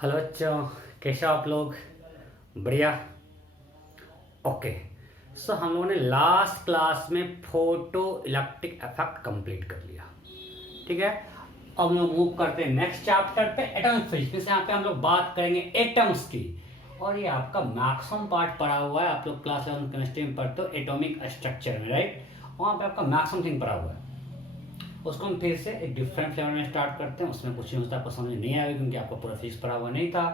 Hello बच्चों, कैसे हो आप लोग? बढ़िया। ओके। सो हम लोगों ने लास्ट क्लास में फोटो इलेक्ट्रिक इफेक्ट कंप्लीट कर लिया। ठीक है, अब हम लोग मूव करते हैं नेक्स्ट चैप्टर पे, एटॉमिक फिजिक्स। यहाँ पे हम लोग बात करेंगे एटम्स की। और ये आपका मैक्सिमम पार्ट पढ़ा हुआ है, आप लोग क्लास 11 केमिस्ट्री में पढ़ते हो एटॉमिक स्ट्रक्चर में, राइट? वहाँ पे आपका मैक्सिमम थिंग पढ़ा हुआ है। उसको हम फिर से एक डिफरेंट फ्लेवर में स्टार्ट करते हैं। उसमें कुछ यूज आपको समझ नहीं आएगा क्योंकि आपको पूरा फिजिक्स पढ़ा हुआ नहीं था।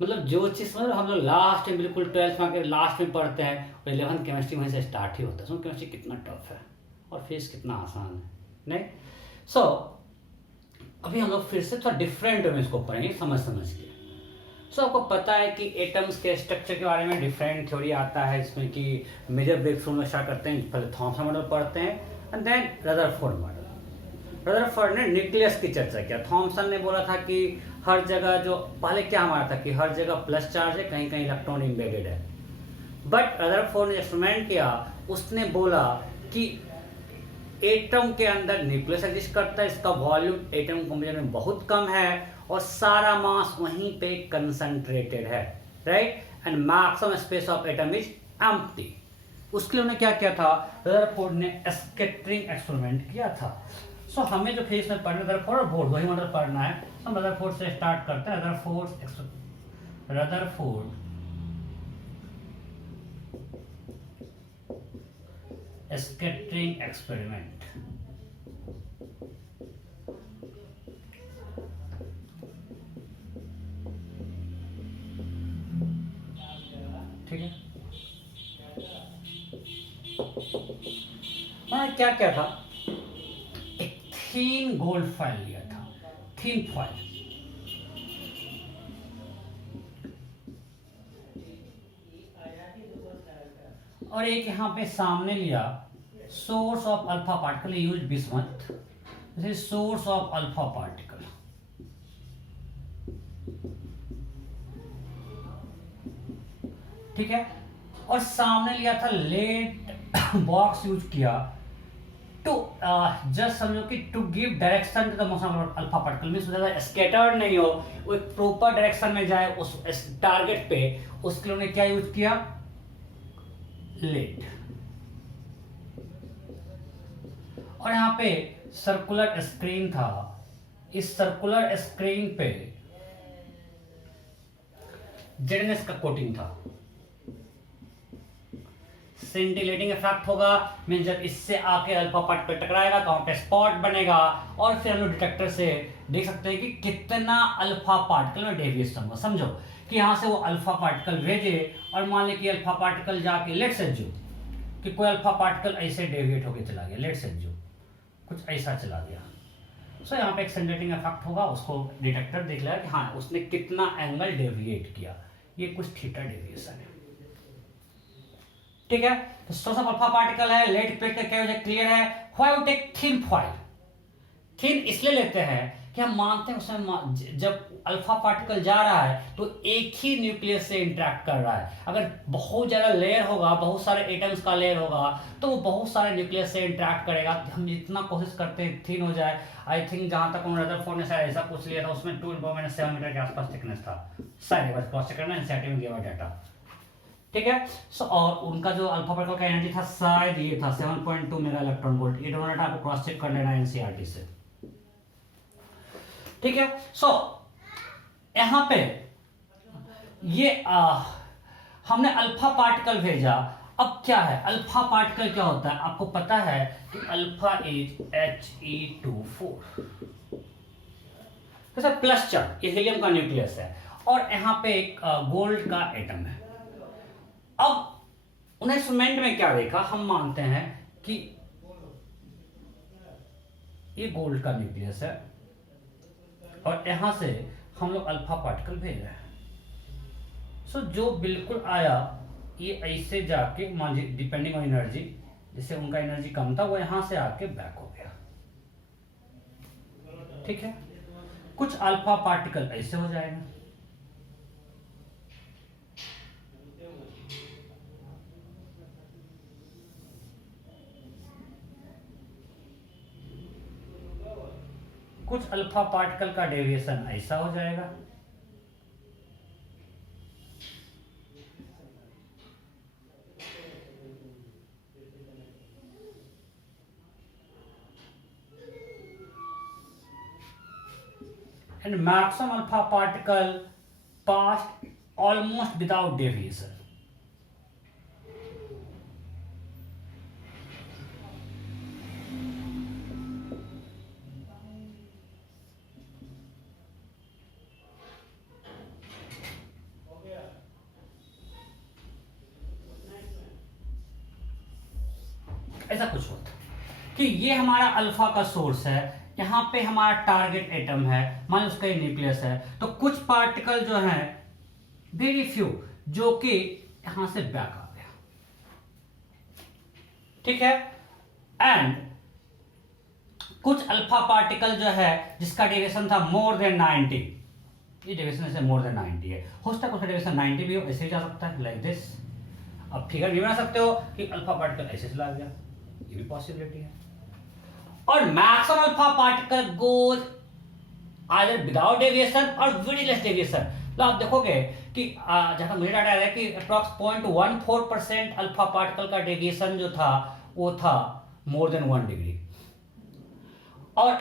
मतलब जो चीज़ मतलब हम लोग लास्ट में बिल्कुल 12th में लास्ट में पढ़ते हैं, और 11th केमिस्ट्री वहीं से स्टार्ट ही होता है। सो केमिस्ट्री कितना टफ है और फिजिक्स कितना आसान है, नहीं? सो अभी हम लोग फिर से थोड़ा डिफरेंट वे में इसको पढ़ेंगे, समझ के। सो आपको पता है कि एटम्स के स्ट्रक्चर के बारे में डिफरेंट थ्योरी आता है, जिसमें कि मेजर ब्रेक थ्रू में स्टार्ट करते हैं। पहले थॉमसन मॉडल पढ़ते हैं and then Rutherford model. Rutherford ने न्यूक्लियस की चर्चा किया। थॉमसन ने बोला था कि हर जगह जो पहले क्या हमारा था कि हर जगह प्लस चार्ज है, कहीं कहीं इलेक्ट्रॉन एम्बेडेड है। बट रदरफोर्ड ने एक्सपेरिमेंट किया, उसने बोला कि एटम के अंदर न्यूक्लियस एग्जिस्ट करता है, इसका वॉल्यूम एटम कंपेरिजन में बहुत कम है और सारा मास वहीं पे कंसंट्रेटेड है, right? And maximum space of atom is empty. उसके लिए उन्होंने क्या किया था? रदरफोर्ड ने स्कैटरिंग एक्सपेरिमेंट किया था। सो हमें जो फिजिक्स में पढ़ना रदरफोर्ड और बोर्ड वही मॉडल पढ़ना है। हम रदरफोर्ड से स्टार्ट करते हैं। Rutherford scattering experiment. ठीक है, मैंने क्या किया था? एक थीन गोल्ड फाइल लिया था, थीन फाइल। और एक यहां पे सामने लिया source of alpha particle, use bismuth. This is source of alpha particle. ठीक है, और सामने लिया था लेड बॉक्स यूज किया टू जस्ट समझो कि to give direction to the motion of alpha particle, means ज्यादा स्कैटर्ड नहीं हो, वो एक प्रॉपर डायरेक्शन में जाए उस टारगेट पे। उसके लिए उन्होंने क्या यूज किया? लेड। और यहां पे सर्कुलर स्क्रीन था। इस सर्कुलर स्क्रीन पे जेडनेस का कोटिंग था। सिंटिलेटिंग इफेक्ट होगा, मीन जब इससे आके अल्फा पार्टिकल टकराएगा तो वहां पे स्पॉट बनेगा। और फिर हम लोग डिटेक्टर से देख सकते हैं कि कितना अल्फा पार्टिकल में डेविएशन होगा। समझो कि यहां से वो अल्फा पार्टिकल भेजे और मान ली कि अल्फा पार्टिकल जाके लेट सज्जू कि कोई अल्फा पार्टिकल ऐसे डेविएट होकर चला गया, लेट सज्जू कुछ ऐसा चला गया। सो यहाँ पे एक सिंटिलेटिंग इफेक्ट होगा, उसको डिटेक्टर देख लेगा कि हाँ उसने कितना एंगल डेविएट किया, ये कुछ थीटा डेविएशन है। ठीक है, तो सोर्स ऑफ अल्फा पार्टिकल है, लेड प्लेट का क्या वजह क्लियर है। Why we take thin foil? Thin इसलिए लेते हैं कि हम मानते हैं उसमें जब अल्फा पार्टिकल जा रहा है तो एक ही न्यूक्लियस से इंटरेक्ट कर रहा है। अगर बहुत ज्यादा लेयर होगा, बहुत सारे एटम्स का लेयर होगा, तो वो बहुत सारे न्यूक्लियस से इंटरेक्ट करेगा। हम जितना कोशिश करते हैं थिन हो जाए। आई थिंक जहां तक रदरफोर्ड ने शायद ऐसा कुछ लिया था, उसमें 2.7 मीटर के आसपास थिकनेस था शायद, बस क्रॉस चेक करना, एनसीईआरटी में गिवा डाटा। ठीक है, सो और उनका जो अल्फा पार्टिकल का एनर्जी था शायद ये था 7.2 मेगा इलेक्ट्रॉन वोल्ट। ये दोनों डाटा आपको क्रॉस चेक कर लेना एनसीईआरटी से। ठीक है, सो यहां पे ये हमने अल्फा पार्टिकल भेजा। अब क्या है अल्फा पार्टिकल? क्या होता है आपको पता है कि अल्फा इज He24। तो प्लस चार्ज, ये हीलियम का न्यूक्लियस है और यहां पे एक गोल्ड का एटम है। अब उन्हें एक्सपेरिमेंट में क्या देखा? हम मानते हैं कि ये गोल्ड का न्यूक्लियस है और यहां से हम लोग अल्फा पार्टिकल भेज रहे हैं। सो जो बिल्कुल आया ये ऐसे जाके मान लीजिए डिपेंडिंग ऑन एनर्जी, जैसे उनका एनर्जी कम था वो यहां से आके बैक हो गया। ठीक है, कुछ अल्फा पार्टिकल ऐसे हो जाएगा, कुछ अल्फा पार्टिकल का डेविएशन ऐसा हो जाएगा, and maximum alpha particle passed almost without deviation. ऐसा कुछ होता कि ये हमारा अल्फा का सोर्स है, यहाँ पे हमारा टारगेट एटम है, मान लो उसका ये न्यूक्लियस है, तो कुछ पार्टिकल जो है वेरी फ्यू जो कि यहां से बैक आ गया, ठीक है, एंड कुछ अल्फा पार्टिकल जो है जिसका डेविएशन था मोर देन 90, ये डेविएशन ऐसे मोर देन 90 है, हो सकता है कुछ डेविएशन 90 भी हो, ऐसे ही जा सकता है लाइक दिस। अब फिगर भी बना सकते हो कि अल्फा पार्टिकल ऐसे चला गया, ये भी पॉसिबिलिटी है। और maximum alpha particle goes either without deviation और वेरी लेस डेविएशन। तो आप देखोगे कि जहां मुझे डाटा है कि अप्रॉक्स 0.14% अल्फा पार्टिकल का डेविएशन जो था वो था मोर देन 1 डिग्री, और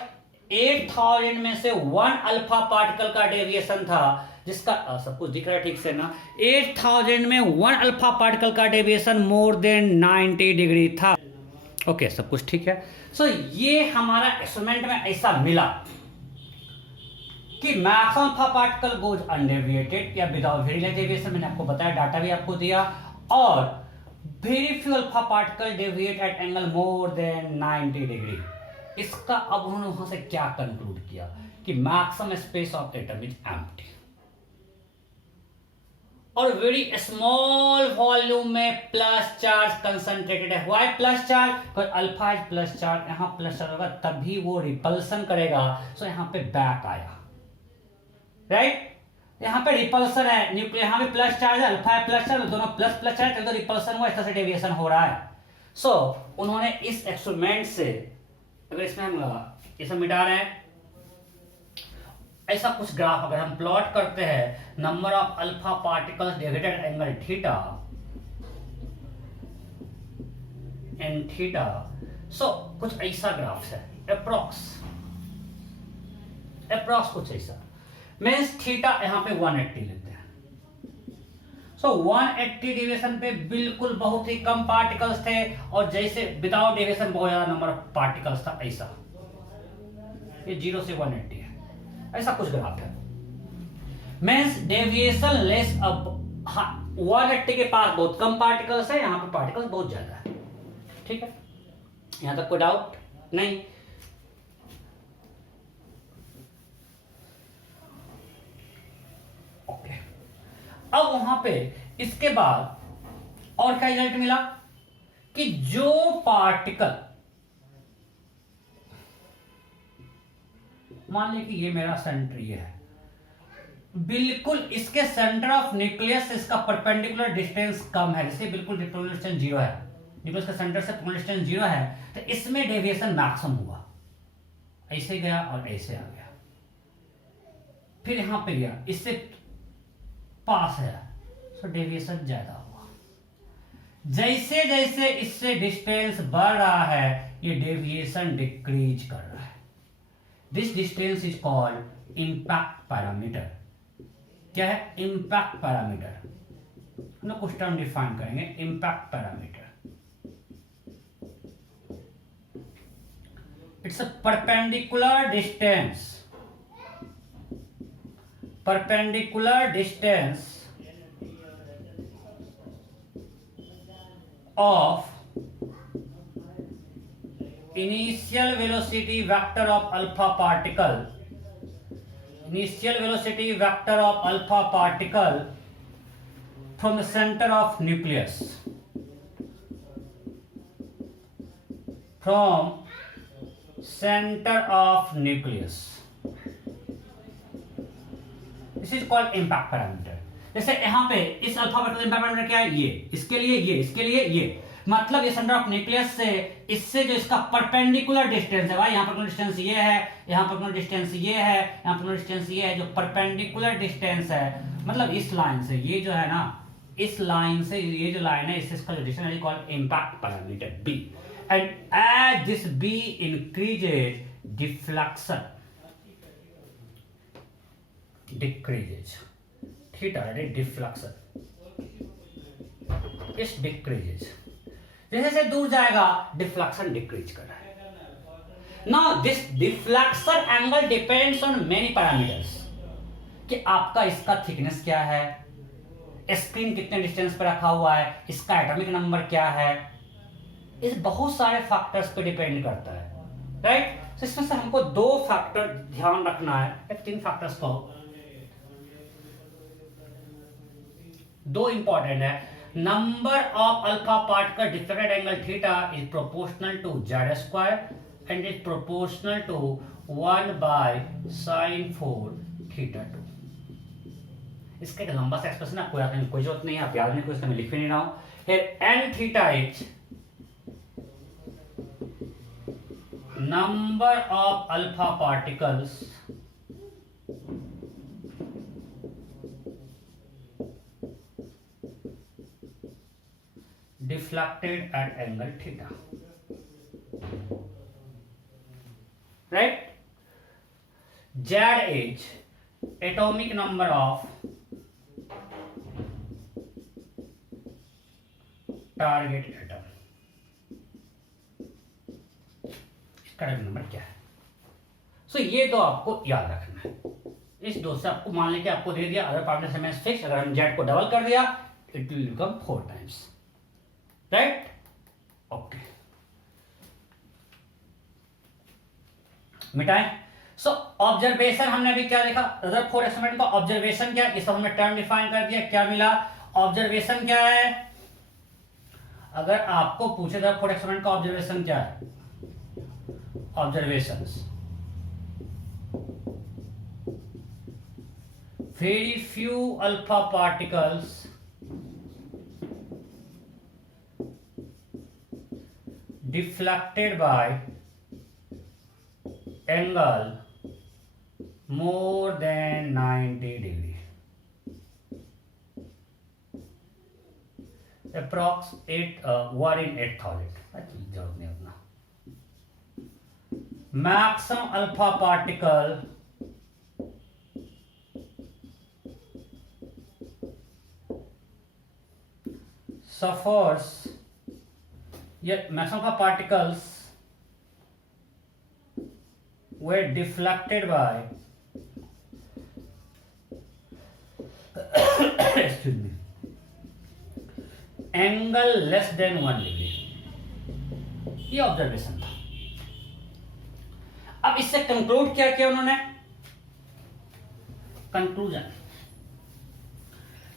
8000 में से 1 अल्फा पार्टिकल का डेविएशन था जिसका सब कुछ दिख रहा है ठीक से ना, 8000 में 1 अल्फा पार्टिकल का डेविएशन मोर देन 90 डिग्री था। ओके, सब कुछ ठीक है। सो ये हमारा एक्सपेरिमेंट में ऐसा मिला कि maximum alpha particle goes undeviated या विदाउट वेरी लेस डेविएशन, मैंने आपको बताया, डाटा भी आपको दिया, और very few alpha particle deviate at angle more than 90 degree. इसका अब उन्होंने वहां से क्या कंक्लूड किया कि maximum space of atom is empty और वेरी स्मॉल वॉल्यूम में प्लस चार्ज कंसंट्रेटेड है। Why plus charge? Because alpha is plus charge, यहां प्लस चार्ज होगा तभी वो रिपल्सन करेगा, सो यहां पे बैक आया, राइट? यहां पे रिपल्सन है, न्यूक्लियर यहां पे प्लस चार्ज है, अल्फा है प्लस चार्ज, दोनों प्लस प्लस चार्ज, तो रिपल्सन हुआ, इस तरह से डेविएशन हो रहा है। सो उन्होंने इस एक्सपेरिमेंट से, अगर इसमें हम ये सब मिटा रहे हैं, ऐसा कुछ ग्राफ अगर हम प्लॉट करते हैं, number of alpha particles divided angle theta in theta, so कुछ ऐसा ग्राफ है, अप्रॉक्स कुछ ऐसा, मींस थीटा यहां पे 180 लेते हैं। सो 180 डेविएशन पे बिल्कुल बहुत ही कम पार्टिकल्स थे, और जैसे विदाउट डेविएशन बहुत ज्यादा नंबर ऑफ पार्टिकल्स था, ऐसा ये 0 से 180 है, ऐसा कुछ ग्राफ है। मींस डेविएशन लेस, अब 180 के पास बहुत कम पार्टिकल्स है, यहां पर पार्टिकल्स बहुत ज्यादा है, ठीक है, यहां तक कोई डाउट नहीं। ओके, अब वहां पे इसके बाद और क्या रिजल्ट मिला कि जो पार्टिकल, मान लीजिए कि ये मेरा सेंटर ये है, बिल्कुल इसके सेंटर ऑफ न्यूक्लियस इसका परपेंडिकुलर डिस्टेंस कम है, जैसे बिल्कुल परपेंडिकुलर डिस्टेंस 0 है, न्यूक्लियस का सेंटर से परपेंडिकुलर डिस्टेंस 0 है, तो इसमें डेविएशन मैक्सिमम हुआ, ऐसे गया और ऐसे आ गया, फिर यहां पे गया, इससे पास है, सो डेविएशन ज्यादा हुआ। जैसे जैसे इससे डिस्टेंस बढ़ रहा है, ये डेविएशन डिक्रीज कर रहा है। This distance is called impact parameter. क्या है? Impact parameter. हम लोग कुछ टर्म डिफाइन करेंगे, impact parameter. It's a perpendicular distance, of initial velocity vector of alpha particle, from the center of nucleus, this is called impact parameter। जैसे यहाँ पे इस अल्फा पार्टिकल इम्पैक्ट पैरामीटर क्या है, ये इसके लिए, ये इसके लिए, ये मतलब ये सेंटर ऑफ न्यूक्लियस से इससे जो इसका परपेंडिकुलर डिस्टेंस है, भाई यहाँ पर डिस्टेंस ये है, यहाँ पर डिस्टेंस ये है, यहाँ पर डिस्टेंस ये है, जो परपेंडिकुलर डिस्टेंस है, मतलब इस लाइन से ये जो है ना, इस लाइन से ये जो लाइन है, इससे इसका जो डिस्टेंस है called impact parameter b. And as this b increases, deflection decreases, theta that is deflection is decreases. जैसे जैसे दूर जाएगा डिफ्लेक्शन डिक्रीज कर रहा है। Now this deflection angle depends on many parameters, कि आपका इसका थिकनेस क्या है, स्क्रीन कितने डिस्टेंस पर रखा हुआ है, इसका एटॉमिक नंबर क्या है, इस बहुत सारे फैक्टर्स पे डिपेंड करता है, राइट। तो इसमें से हमको दो फैक्टर ध्यान रखना है, तीन फैक्टर्स को, दो इंपॉर्टेंट है। Number of alpha particle deflected angle theta is proportional to Z square and is proportional to 1 by sine 4 theta 2। इसका एक लंबा सा एक्सप्रेशन आपको याद करने की कोई जरूरत नहीं है, आप याद नहीं कोई, मैं लिख भी नहीं रहा हूं। Here n theta is number of alpha particles deflected at angle theta, right? Z is atomic number of target atom, correct number क्या है। सो ये दो आपको याद रखना है। इस दो से आपको मान लेके आपको दे दिया, अदर पार्टनर से मैच फिक्स, अगर हम जेड को डबल कर दिया it will become 4 times, right. Okay, मिटाएं। सो ऑब्जर्वेशन हमने अभी क्या देखा, अदर 4 एक्सपेरिमेंट का ऑब्जर्वेशन क्या, इस हमने टर्म डिफाइन कर दिया, क्या मिला। ऑब्जर्वेशन क्या है, अगर आपको पूछे था 4 एक्सपेरिमेंट का ऑब्जर्वेशन क्या है, observations, very few alpha particles deflected by angle more than 90 degree, approx 1 in 8,000। जरूरत नहीं अपना। maximum alpha particle suffers, yet maximum alpha particles were deflected by excuse me angle less than 1 degree। ये observation था। अब इससे conclude क्या किया उन्होंने, कंक्लूजन।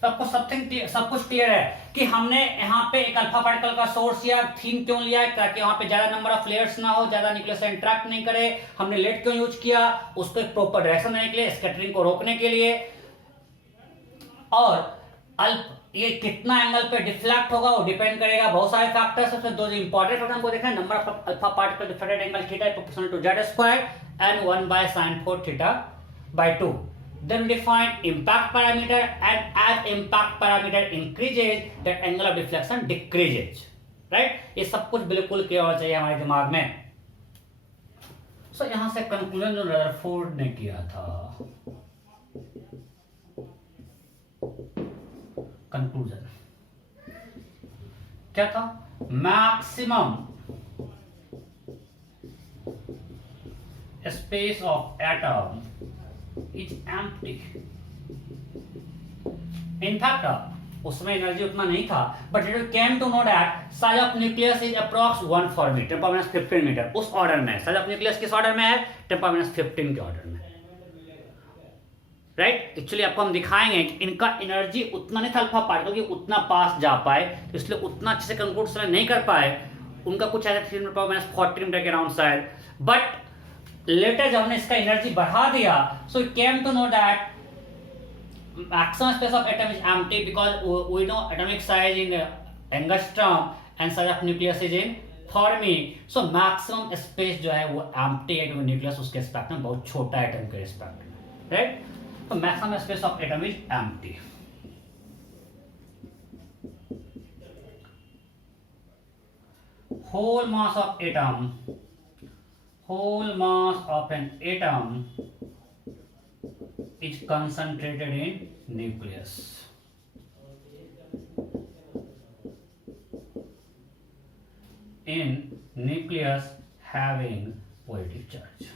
तो आपको सब कुछ क्लियर है कि हमने यहाँ पे एक अल्फा पार्टिकल का सोर्स या थीम क्यों लिया है, ताकि वहां पे ज्यादा नंबर ऑफ फ्लेयर्स ना हो, ज्यादा न्यूक्लियस इंटरेक्ट नहीं करे। हमने लेट क्यों यूज किया, उसको एक प्रॉपर डायरेक्शन देने के लिए, स्कैटरिंग को रोकने के लिए। और ये कितना एंगल पे डिफ्लेक्ट होगा वो डिपेंड करेगा बहुत सारे फैक्टर्स। सबसे दो इंपॉर्टेंट फैक्टर हमको देखना है, number of alpha particle deflected angle theta is proportional to Z square and 1 by sin 4 theta by 2। Then define impact parameter, and as impact parameter increases, that angle of deflection decreases, right? ये सब कुछ बिल्कुल clear होना चाहिए हमारे दिमाग में। सो यहां से कंक्लूजन जो रदरफोर्ड ने किया था, कंक्लूजन क्या था, maximum space of atom is empty. In fact उसमें एनर्जी उतना नहीं था, but it came to know that size of nucleus is approx 1 fermi 10⁻15 metre. उस ऑर्डर में साइज ऑफ न्यूक्लियस किस ऑर्डर में है, 10⁻15 के ऑर्डर में, राइट। एक्चुअली आपको हम दिखाएंगे कि इनका एनर्जी उतना नहीं था अल्फा पार्टिकल की उतना पास जा पाए, तो इसलिए उतना अच्छे से कंक्लूड नहीं कर पाए। उनका कुछ ऐसा 3⁻40 मीटर के अराउंड शायद, बट लेटर जब हमने इसका एनर्जी बढ़ा दिया, so it came to know that maximum space of atom is empty because we know atomic size in angstrom and size of nucleus is in Fermi। so maximum space जो है वो empty है, क्योंकि nucleus उसके respect में बहुत छोटा है एटम के रिस्पेक्ट में, राइट। तो maximum space of atom is empty। whole mass of atom, whole mass of an atom is concentrated in nucleus. In nucleus having positive charge.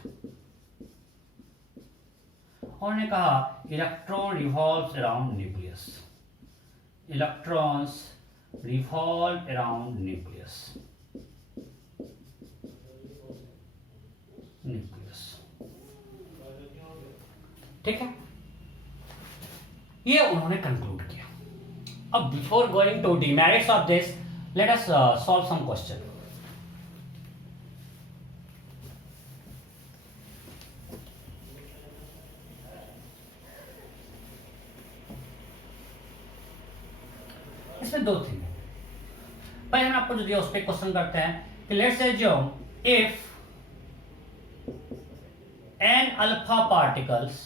और ने कहा electron revolves around nucleus. Electrons revolve around nucleus. ठीक है, ये उन्होंने conclude किया. अब before going to demerits of this, let us solve some question. इसमें दो थिंग है. पहले हम आपको जो दिया उस पर क्वेश्चन करते हैं कि let's assume if n alpha particles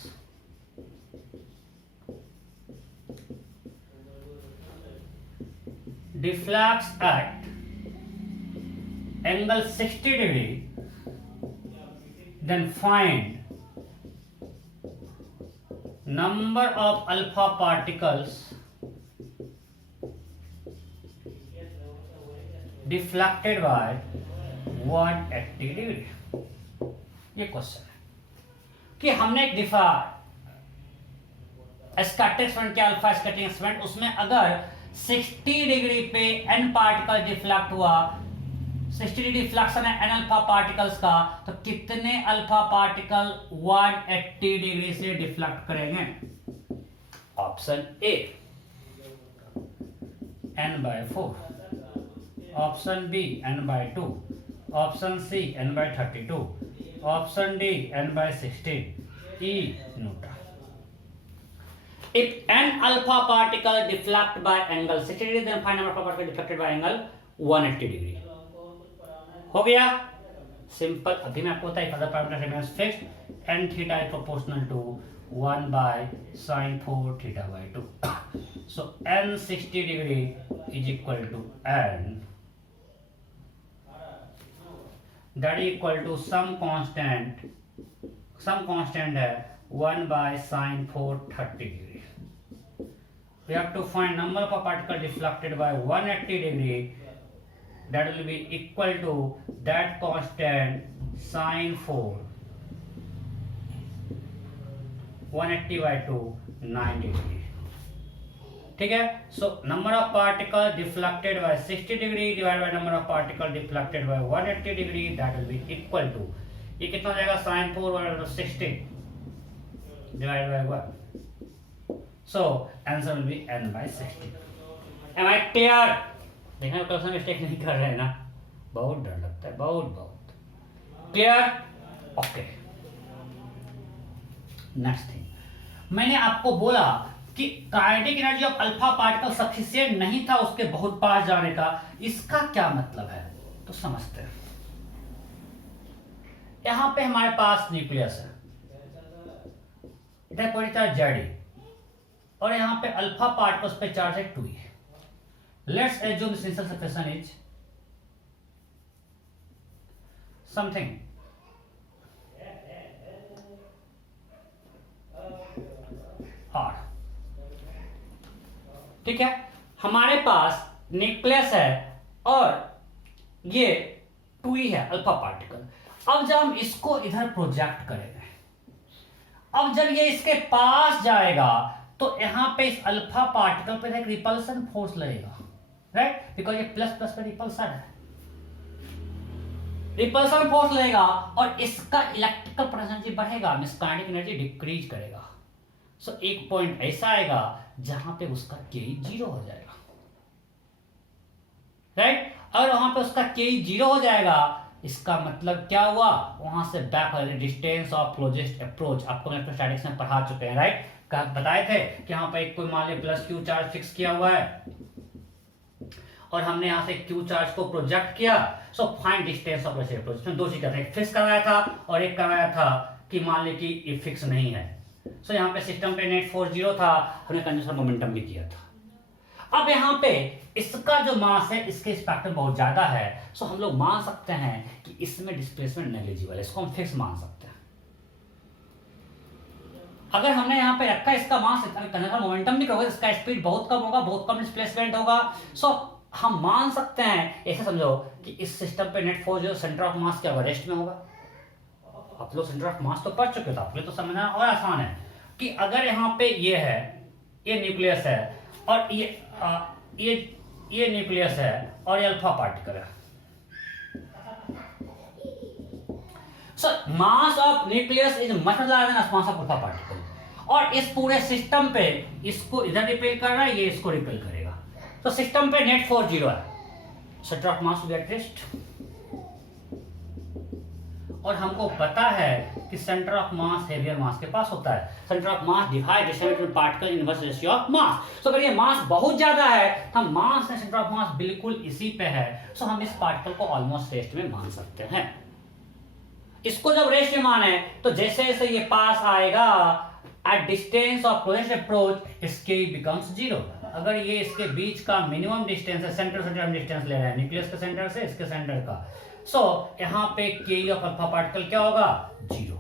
deflects at angle 60 degree, then find number of alpha particles deflected by 180 degree. ये क्वेश्चन है कि हमने एक डिफा स्कैटरिंग एक्सपेरिमेंट किया, अल्फा स्कैटरिंग एक्सपेरिमेंट. उसमें अगर 60 डिग्री पे n पार्टिकल डिफ्लेक्ट हुआ, 60 डिग्री डिफ्लेक्शन है n अल्फा पार्टिकल्स का, तो कितने अल्फा पार्टिकल 180 डिग्री से डिफ्लेक्ट करेंगे? Option A n/4, option B n/2, option C n/32, option D n/16, E Newton. If n alpha particle deflect by angle 60 degree, then find number of alpha particle deflected by angle 180 degree. हो गया simple. अभी मैं आपको बताया further parameter remains fixed. n theta is proportional to 1 by sin 4 theta by 2. So n 60 degree is equal to n, that is equal to some constant है 1 by sin 4 30 degree. We have to find number of particle deflected by 180 degree, that will be equal to that constant sin 4 180 by 2 90 degree. ठीक है. So number of particles deflected by 60 degree divided by number of particles deflected by 180 degree, that will be equal to, ये कितना हो जाएगा? sin 4 over 60 divided by 1. So answer will be n/60. Am I clear? देखना question mistake नहीं कर रहे हैं ना, बहुत डर लगता है, बहुत क्लियर. ओके, नेक्स्ट थिंग, मैंने आपको बोला कि kinetic energy of alpha particle sufficient नहीं था उसके बहुत पास जाने का. इसका क्या मतलब है तो समझते हैं. यहां पे हमारे पास न्यूक्लियस है, इधर कोई चार्ज जेड, और यहां पे अल्फा पार्टिकल्स पे चार्ज है 2e. Let's assume this initial sufficient is something r. ठीक है, हमारे पास न्यूक्लियस है और ये 2e है अल्फा पार्टिकल. अब जब हम इसको इधर प्रोजेक्ट करेंगे, अब जब ये इसके पास जाएगा तो यहां पे इस अल्फा पार्टिकल पे एक रिपल्सन फोर्स लगेगा, राइट? बिकॉज ये प्लस प्लस पे रिपल्सन है, रिपल्सन फोर्स लगेगा और इसका इलेक्ट्रिकल पोटेंशियल बढ़ेगा, मींस काइनेटिक एनर्जी डिक्रीज करेगा. सो एक पॉइंट ऐसा आएगा जहां पे उसका के 0 हो जाएगा, राइट? और वहां पे उसका के 0 हो जाएगा, इसका मतलब क्या हुआ? वहां से back distance of closest approach आपको इलेक्ट्रोस्टैटिक्स में पढ़ा चुके हैं, राइट? बताए थे कि यहाँ पे कोई मान लीजिए प्लस क्यू चार्ज फिक्स किया हुआ है और हमने यहाँ से क्यू चार्ज को प्रोजेक्ट किया. So find distance of closest approach. इसमें दो चीजें, एक फिक्स करवाया था और एक करवाया था कि मान लीजिए कि ये फिक्स नहीं है. सो यहाँ पे सिस्टम पे नेट फोर्स 0 था, हमने कंजर्वेशन मोमेंटम भी किया था. अब यहाँ पे इसका जो मास है इसके स्पेक्ट्रम बहुत ज्यादा है, सो हम लोग मान सकते हैं कि इसमें डिस्प्लेसमेंट नेग्लिजिबल है, इसको हम फिक्स मान सकते हैं. अगर हमने यहाँ पे रखा इसका मास कंजर्वेशन मोमेंटम भी करोगे, इसका स्पीड बहुत कम होगा, बहुत कम डिस्प्लेसमेंट होगा। सो हम मान सकते हैं, ऐसे समझो कि इस सिस्टम पे नेट फोर्स जो सेंटर ऑफ मास क्या होगा, रेस्ट में होगा। आप लोग सेंटर ऑफ मास तो पढ़ चुके हो, आपके लिए तो समझना और आसान है कि अगर यहाँ पे ये है, ये न्यूक्लियस है, और ये न्यूक्लियस है, और ये अल्फा पार्टिकल है। So mass of nucleus is much larger than mass of alpha particle, और इस पूरे सिस्टम पे इसको इधर रिपेल कर रहा है, ये इसको रिपेल करेगा। तो सिस्टम पे नेट फोर्स 0 है, centre of mass will at rest. और हमको पता है कि centre of mass heavier mass के पास होता है। Centre of mass divide distributed with particle inverse ratio of mass. So अगर ये मास बहुत ज्यादा है, हम मास में सेंटर ऑफ मास बिल्कुल इसी पे है, सो हम इस पार्टिकल को ऑलमोस्ट रेस्ट में मान सकते हैं। इसको जब रेस्ट में माने तो जैसे जैसे ये पास आएगा, eight distance of closest approach इसके बिकम्स 0। अगर ये इसके बीच का मिनिमम डिस्टेंस है, सेंटर से डिस्टेंस ले रहा है, न्यूक्लियस के सेंटर से इसके सेंटर का, सो यहाँ पे के ऑफ अल्फा पार्टिकल क्या होगा, 0।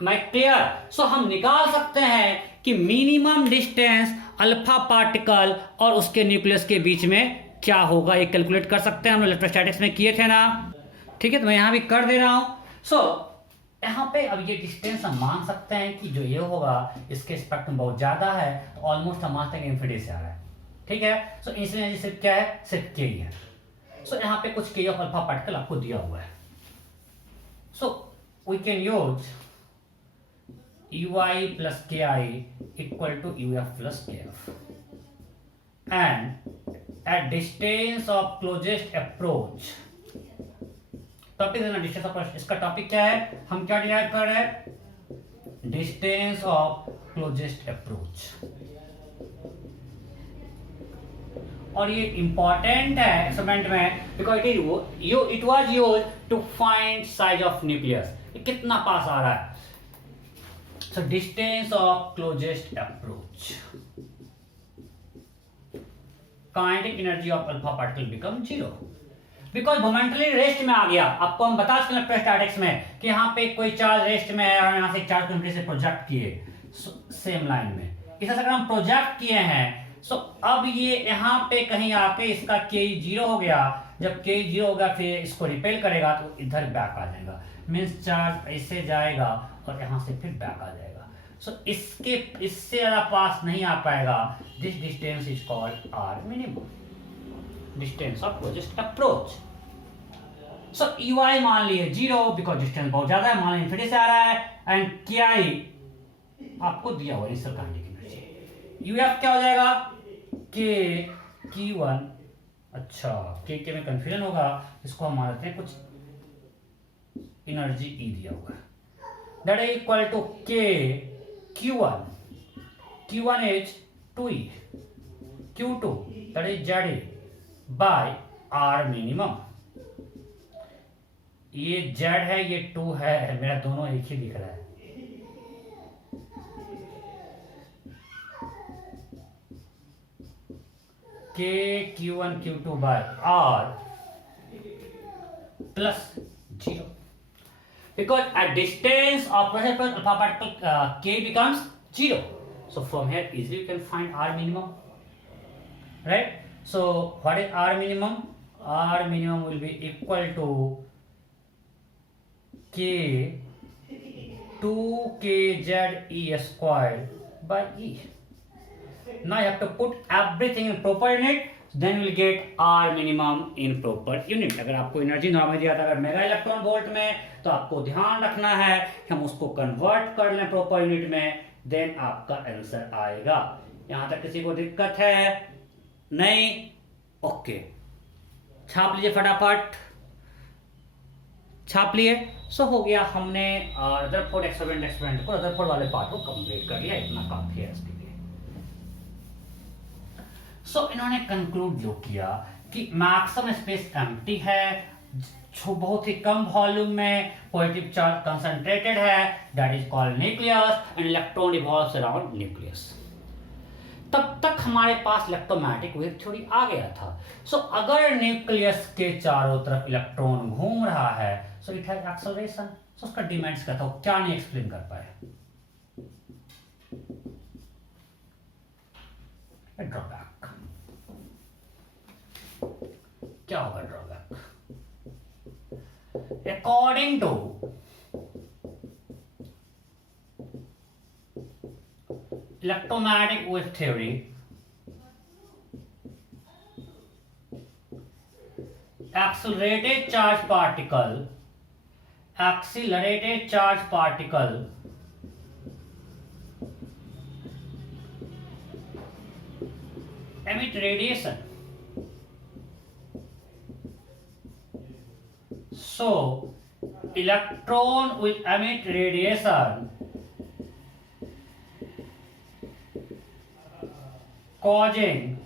Mic clear? सो हम निकाल सकते हैं कि मिनिमम डिस्टेंस अल्फा पार्टिकल और उसके न्यूक्लियस के बीच में क्या होगा, ये कैलकुलेट कर सकते हैं। हम इलेक्ट्रोस्टैटिक्स में किए थे ना, ठीक है, तो मैं यहां भी कर दे रहा हूं। सो यहां पे अब ये डिस्टेंस हम मान सकते हैं कि जो ये होगा इसके स्पेक्ट्रम बहुत ज्यादा है, तो ऑलमोस्ट हम मानते हैं इंफिनिटी से आ रहा है, ठीक है। सो इसमें सिर्फ क्या है, सिर्फ के ही है। सो यहां पे कुछ के ऑफ अल्फा पार्टिकल आपको दिया हुआ है। So we can use ui plus K i equal to uf plus K f, and at distance of closest approach, topic देना डिस्टेंस ऑफ, इसका टॉपिक क्या है, हम क्या डिराइव कर रहे हैं, डिस्टेंस ऑफ क्लोजेस्ट अप्रोच। और ये इंपॉर्टेंट है एक्सपेरिमेंट में, because it was used to find size of nucleus, कितना पास आ रहा है। So distance of closest approach, kinetic energy of alpha particle become 0 because momentarily rest में आ गया। आपको हम बता सकते हैं इलेक्ट्रोस्टैटिक्स में कि यहाँ पे कोई चार्ज रेस्ट में है और यहाँ से चार्ज को से प्रोजेक्ट किए सेम लाइन में, इस तरह से अगर हम प्रोजेक्ट किए हैं, सो अब ये यहाँ पे कहीं आके इसका के 0 हो गया। जब के 0 होगा फिर इसको रिपेल करेगा तो इधर बैक आ जाएगा, मीन्स चार्ज ऐसे जाएगा और यहाँ से फिर बैक आ जाएगा। सो इसके इससे ज्यादा पास नहीं आ पाएगा। This distance is called r minimum, distance of closest approach. So ui मान लिए 0 बिकॉज डिस्टेंस बहुत ज्यादा है, मान इंफिनिटी से आ रहा है, एंड ki आपको दिया हुआ इनिशियल काइनेटिक एनर्जी। uf क्या हो जाएगा, k q1, अच्छा के में कंफ्यूजन होगा, इसको हम मान लेते हैं कुछ एनर्जी e दिया हुआ है, that is equal to k q1 इज 2e, q2 that is za by r minimum. ये z है, ये 2 है, मेरा दोनों एक ही दिख रहा है। k q1 q2 by r plus 0 because at distance of alpha particle k becomes 0. So from here easily you can find r minimum, right? So what is r minimum? R minimum will be equal to k 2kz e squared by e. Now you have to put everything in proper unit, then you will get r minimum in proper unit. अगर आपको energy normal दिया था अगर mega electron volt में, तो आपको ध्यान रखना है कि हम उसको कन्वर्ट कर लें प्रॉपर यूनिट में, देन आपका आंसर आएगा। यहां तक किसी को दिक्कत है? नहीं? ओके, छाप लीजिए फटाफट, छाप लिए। सो हो गया, हमने रदरफोर्ड एक्सपेरिमेंट को, रदरफोर्ड वाले पार्ट को कंप्लीट कर लिया, इतना काफी है इसके लिए। सो इन्होंने कंक्लूड जो किया कि मैक्सिमम स्पेस एम्प्टी है, बहुत ही कम वॉल्यूम में पॉजिटिव चार्ज कंसंट्रेटेड है, that is called nucleus, and electron revolves around nucleus. तब तक हमारे पास इलेक्ट्रोमैग्नेटिक वेव थ्योरी आ गया था। सो अगर न्यूक्लियस के चारों तरफ इलेक्ट्रॉन घूम रहा है, सो इट हैज एक्सेलरेशन। सो उसका डिमांड्स क्या था, क्या नहीं एक्सप्लेन कर पाए। ड्रॉबैक क्या होगा? Drawback according to electromagnetic wave theory, accelerated charge particle emit radiation. So electron will emit radiation causing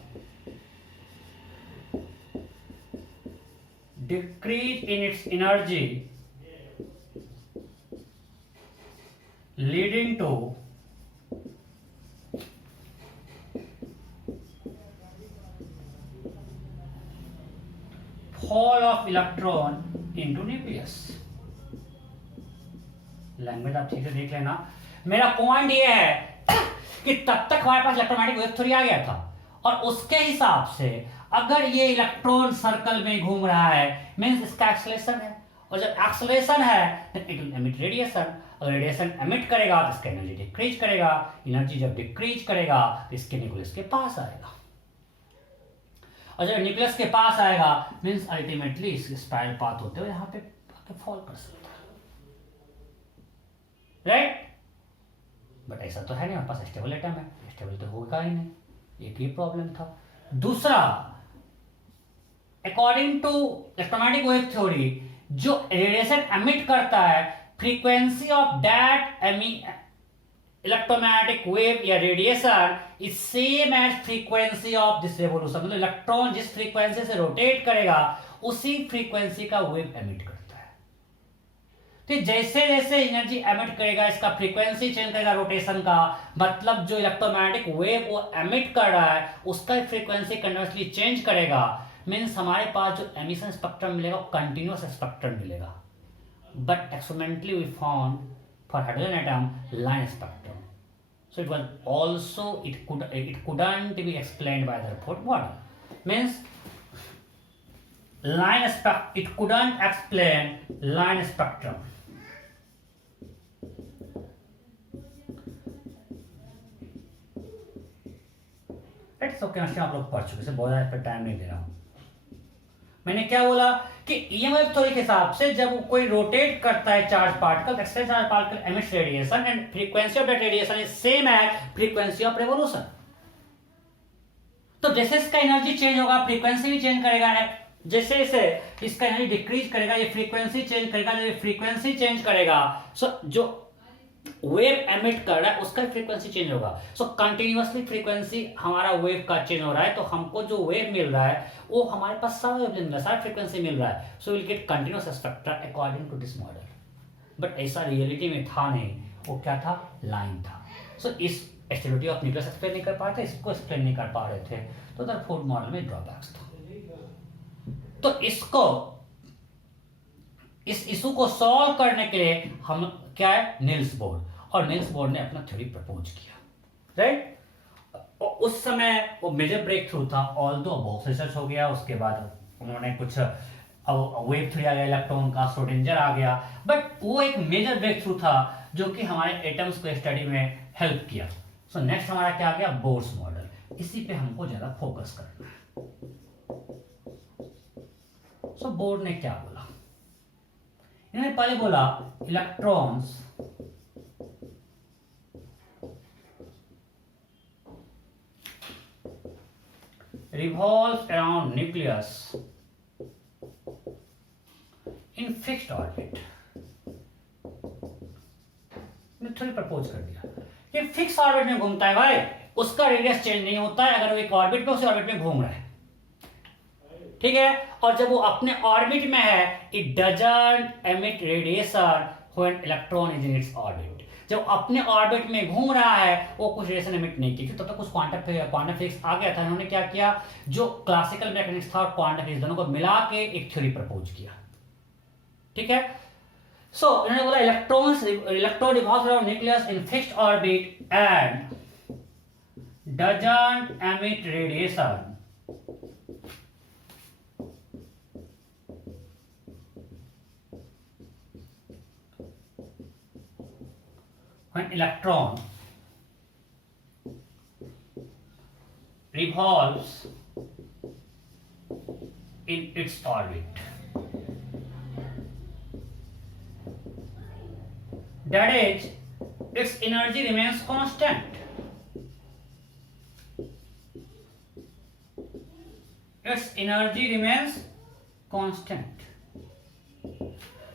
decrease in its energy, leading to fall of electron into nucleus. Language आप ठीक से देख लेना। मेरा पॉइंट ये है कि तब तक हमारे पास इलेक्ट्रोमैग्नेटिक वेव थ्योरी आ गया था, और उसके हिसाब से अगर ये इलेक्ट्रॉन सर्कल में घूम रहा है मींस इसका एक्सेलरेशन है, और जब एक्सेलरेशन है तो इट विल एमिट रेडिएशन। अगर रेडिएशन एमिट करेगा तो इसका एनर्जी डिक्रीज करेगा, एनर्जी जब डिक्रीज करेगा तो इसके न्यूक्लियस के पास आएगा, और जब न्यूक्लियस के पास आएगा मींस अल्टीमेटली इसके स्पाइरल पाथ होते हुए यहाँ पे फॉल कर सकता है, राइट? बट ऐसा तो है नहीं, हमारे पास स्टेबल एटम है, स्टेबल तो होगा ही नहीं, एक ही प्रॉब्लम था। दूसरा, according to electromagnetic wave theory, जो रेडिएशन एमिट करता है, frequency of that electromagnetic wave या radiation is same as frequency of this revolution. मतलब इलेक्ट्रॉन जिस फ्रीक्वेंसी से रोटेट करेगा उसी फ्रीक्वेंसी का वेव एमिट करता है। तो जैसे जैसे एनर्जी एमिट करेगा इसका फ्रीक्वेंसी चेंज करेगा रोटेशन का, मतलब जो इलेक्ट्रोमैग्नेटिक वेव वो एमिट कर रहा है उसका फ्रीक्वेंसी कंटिन्यूअसली चेंज करेगा। मींस हमारे पास जो एमिशन स्पेक्ट्रम मिलेगा वो कंटिन्यूअस स्पेक्ट्रम मिलेगा। But experimentally we found for hydrogen atom line spectrum, so it was also it couldn't be explained by the report model, means it couldn't explain line spectrum. It's okay, आप लोग पढ़ चुके हैं, बहुत ज्यादा time नहीं दे रहा हूं। मैंने क्या बोला कि ईएमएफ थ्योरी के हिसाब से जब कोई रोटेट करता है charge particle, extend charge particle emits radiation and frequency of that radiation is same as frequency of revolution. तो जैसे इसका एनर्जी चेंज होगा फ्रीक्वेंसी भी चेंज करेगा, जैसे जैसे इसका एनर्जी डिक्रीज करेगा ये फ्रीक्वेंसी चेंज करेगा, जब ये फ्रीक्वेंसी चेंज करेगा सो जो वेव एमिट कर रहा है उसका फ्रीक्वेंसी चेंज होगा। सो कंटिन्यूअसली फ्रीक्वेंसी हमारा वेव का चेंज हो रहा है, तो हमको जो वेव मिल रहा है वो हमारे पास सारा वेव मिल रहा है, सारा फ्रीक्वेंसी मिल रहा है। So will get continuous spectrum according to this model. But ऐसा रियलिटी में था नहीं, वो क्या था? लाइन था। सो इस स्टेबिलिटी ऑफ न्यूक्लियस एक्सप्लेन नहीं कर पा रहे थे, इसको एक्सप्लेन नहीं कर पा रहे थे, तो दरफोर मॉडल में ड्रॉबैक्स था। तो इसको इस इशू को सॉल्व करने के लिए हम क्या है, नील्स बोर, और नील्स बोर ने अपना थ्योरी प्रपोज किया, राइट? और उस समय वो मेजर ब्रेक थ्रू था, ऑल्दो बहुत रिसर्च हो गया, उसके बाद उन्होंने कुछ वेव थ्योरी आ गया, इलेक्ट्रॉन का, श्रोडिंगर आ गया, बट वो एक मेजर ब्रेक थ्रू था जो कि हमारे एटम्स को स्टडी में हेल्प किया। सो नेक्स्ट हमारा क्या आ गया? Bohr's model. इसी पे हमको ज्यादा फोकस करना है। सो बोर्ड ने क्या बोला? इन्होंने पहले बोला electrons revolves around nucleus in fixed orbit। थोड़ी प्रपोज कर दिया कि फिक्स ऑर्बिट में घूमता है भाई, उसका रेडियस चेंज नहीं होता है अगर वो एक ऑर्बिट में उसी ऑर्बिट में घूम रहा है, ठीक है? और जब वो अपने ऑर्बिट में है it doesn't emit radiation when electron is in its orbit. जब अपने ऑर्बिट में घूम रहा है वो कुछ रेडिएशन एमिट नहीं की, तब तक कुछ क्वांटम फिजिक्स आ गया था। इन्होंने क्या किया, जो क्लासिकल मैकेनिक्स था और क्वांटम फिजिक्स दोनों को मिला के एक थ्योरी प्रपोज किया, ठीक है? सो इन्होंने बोला electron revolves around nucleus in fixed orbit and doesn't emit radiation. When electron revolves in its orbit, that is, its energy remains constant. Its energy remains constant.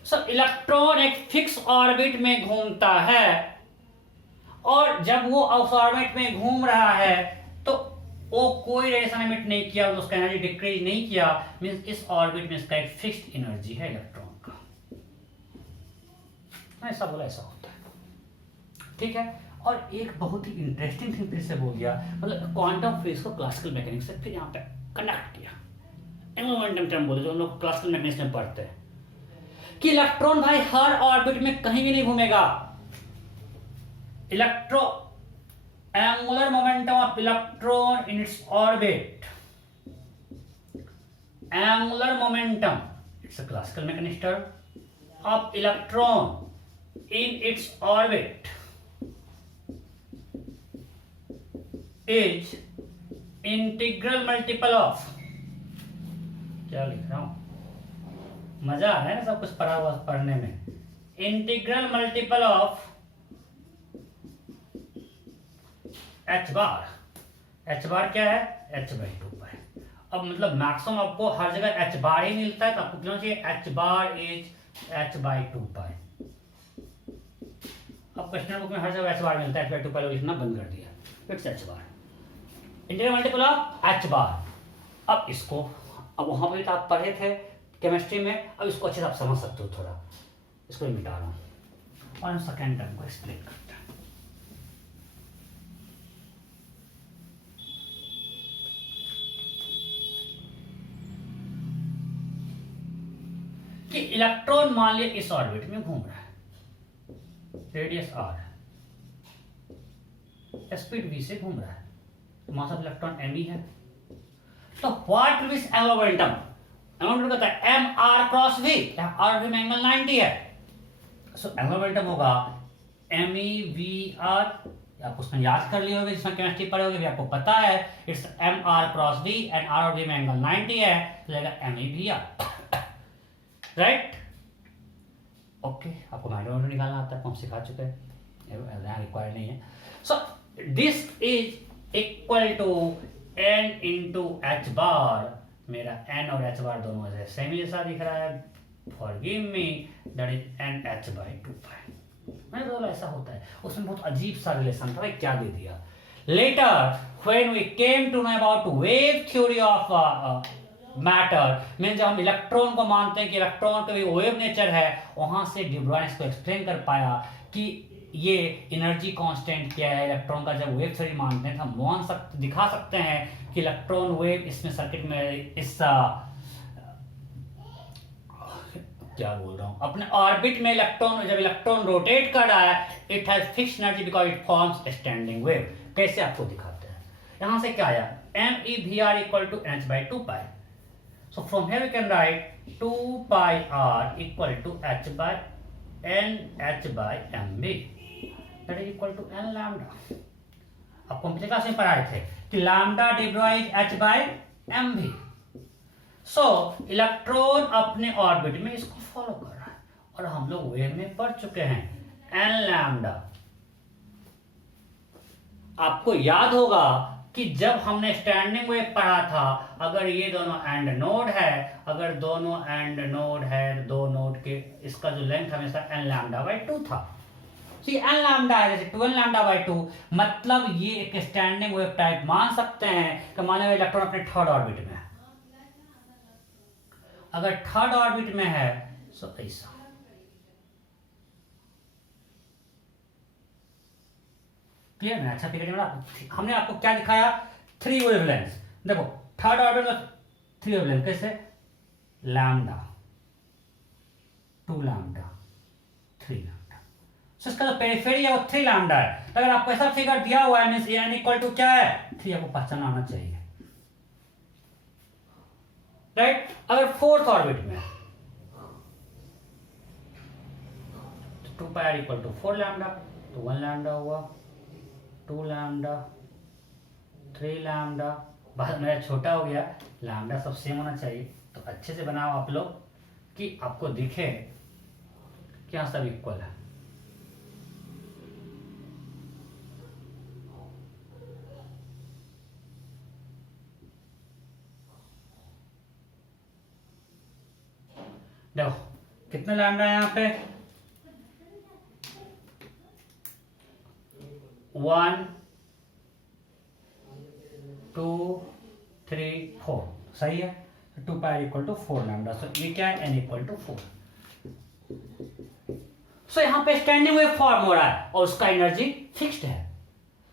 So electron एक fix orbit में घूमता है, और जब वो उस orbit में घूम रहा है तो वो कोई रेडिएशन एमिट नहीं किया, उसका एनर्जी डिक्रीज नहीं किया, मींस इस ऑर्बिट में इसका एक फिक्स्ड एनर्जी है इलेक्ट्रॉन का। ऐसा बोला, ऐसा होता है, ठीक है। और एक बहुत ही इंटरेस्टिंग थिंग फिर से बोल दिया, मतलब क्वांटम फिजिक्स को क्लासिकल मैकेनिक्स से फिर यहाँ पे कनेक्ट किया। मोमेंटम टर्म बोलते जो हम लोग क्लासिकल मैकेनिक्स में पढ़ते हैं कि इलेक्ट्रॉन भाई हर ऑर्बिट में कहीं भी नहीं घूमेगा। Angular momentum of electron in its orbit, angular momentum, it's a classical mechanics term, of electron in its orbit is integral multiple of, क्या लिख रहा हूं, मजा आ रहा है ना सब कुछ पढ़ा हुआ पढ़ने में, integral multiple of h bar. H bar क्या है, एच बाई 2 पाई। अब मतलब मैक्सिमम आपको हर जगह एच बार ही मिलता है, तो आपको क्या चाहिए, H bar is H by 2 पाई। अब क्वेश्चन बुक में हर जगह एच बार मिलता है, एच बाई 2 पाई लिखना बंद कर दिया, it's h bar, integral multiple of h bar. अब इसको, अब वहां पर तो आप पढ़े थे केमिस्ट्री में, अब इसको अच्छे से आप समझ सकते हो थोड़ा, इसको मिटा रहा हूं और सेकेंड टर्म को एक्सप्लेन करते हैं। कि इलेक्ट्रॉन मान लिया इस ऑर्बिट में घूम रहा है, रेडियस आर है, स्पीड v से घूम रहा है, तो मास ऑफ इलेक्ट्रॉन m है। तो what will B angular momentum, angular कहता है m r cross v, r v में एंगल 90 है, सो एंगुलर मोमेंटम होगा m e v r, आप उसमें याद कर लिए होगे, जिसमें केमिस्ट्री पढ़े होगे, आपको पता है it's m r cross v and r और v में एंगल 90 है, तो लगेगा m e v r, right. Okay, आपको मैग्नेटोमीटर निकालना आता है, हम सिखा चुके हैं, यहाँ रिक्वायर्ड नहीं है। So this is equal to n into h bar, मेरा n और h बार दोनों से सेम जैसा दिख रहा है, forgive me, that is n h by 2 पाई। मैंने बोला ऐसा होता है, उसमें बहुत अजीब सा रिलेशन था, भाई क्या दे दिया। Later when we came to know about wave theory of matter, mean जब हम इलेक्ट्रॉन को मानते हैं कि इलेक्ट्रॉन का भी वेव नेचर है, वहां से डी ब्रॉग्ली इसको एक्सप्लेन कर पाया कि ये एनर्जी कांस्टेंट क्या है। इलेक्ट्रॉन का जब वेव थ्योरी मानते हैं तो हम मान सकते, दिखा सकते हैं कि इलेक्ट्रॉन वेव इसमें सर्किट में इस क्या बोल रहा हूं, अपने ऑर्बिट में इलेक्ट्रॉन, जब इलेक्ट्रॉन रोटेट कर रहा है, it has fixed energy because it forms standing wave. कैसे आपको दिखाते हैं, यहां से क्या आया, m e v r equal to h by 2 pi. So from here we can write 2 pi r equal to h by n h by mb, that is equal to n lambda। आपको हम पिछले class में पढ़ाए थे कि lambda d rho is h by mb। So electron अपने orbit में इसको फॉलो कर रहा है, और हम लोग वेव में पढ़ चुके हैं n lambda। आपको याद होगा कि जब हमने स्टैंडिंग वेव पढ़ा था, अगर ये दोनों एंड नोड है, अगर दोनों एंड नोड है, दो नोड के, इसका जो लेंथ हमेशा n लैम्डा बाई 2 था। तो ये n लैम्डा है, जैसे 2n लैम्डा बाई 2, मतलब ये एक स्टैंडिंग वेव टाइप मान सकते हैं कि माने इलेक्ट्रॉन अपने थर्ड ऑर्बिट में है। अगर थर्ड ऑर्बिट में है तो ऐसा, क्लियर है? अच्छा ठीक है, हमने आपको क्या दिखाया, 3 वेवलेंथ। देखो थर्ड ऑर्बिट में 3 वेवलेंथ, कैसे, लैम्डा, 2 लैम्डा, 3 लैम्डा। सो इसका जो पेरिफेरी है वो 3 लैम्डा है। तो अगर आपको ऐसा फिगर दिया हुआ है मींस n इक्वल टू क्या है 3, आपको पहचान आना चाहिए, राइट। अगर फोर्थ ऑर्बिट में 2 पाई इक्वल टू 4 लैम्डा, तो 1 लैम्डा हुआ, 2 लैम्डा, 3 लैम्डा, बाद मेरा छोटा हो गया, लैम्डा सब सेम होना चाहिए। तो अच्छे से बनाओ आप लोग कि आपको दिखे क्या सब इक्वल है। देखो कितने लैम्डा है यहाँ पे, 1 2 3 4, सही है। 2 पाई इक्वल टू 4 लैम्डा, सो ये क्या है n इक्वल टू 4। सो यहाँ पे स्टैंडिंग वेव फॉर्म हो रहा है और उसका एनर्जी फिक्स्ड है।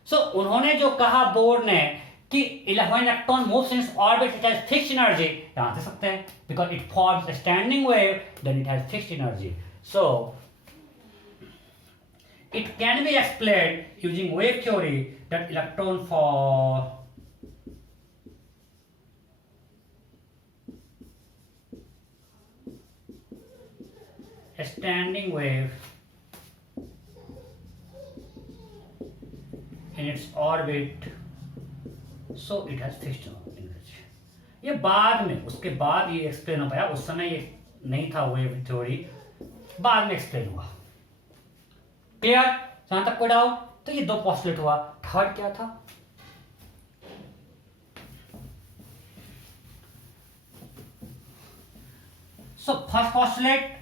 सो उन्होंने जो कहा बोर्ड ने कि when electron moves in its orbit it has fixed energy, यहाँ से सकते हैं because it forms a standing wave then it has fixed energy. So it can be explained using wave theory that electron for a standing wave in its orbit, so it has fixed energy. ये बाद में, उसके बाद ये explain हो पाया, उस समय ये नहीं था वेव थ्योरी, बाद में एक्सप्लेन हुआ। क्लियर, जहां तक कोई डाउट? तो ये 2 पोस्टुलेट हुआ, थर्ड क्या था? So first postulate,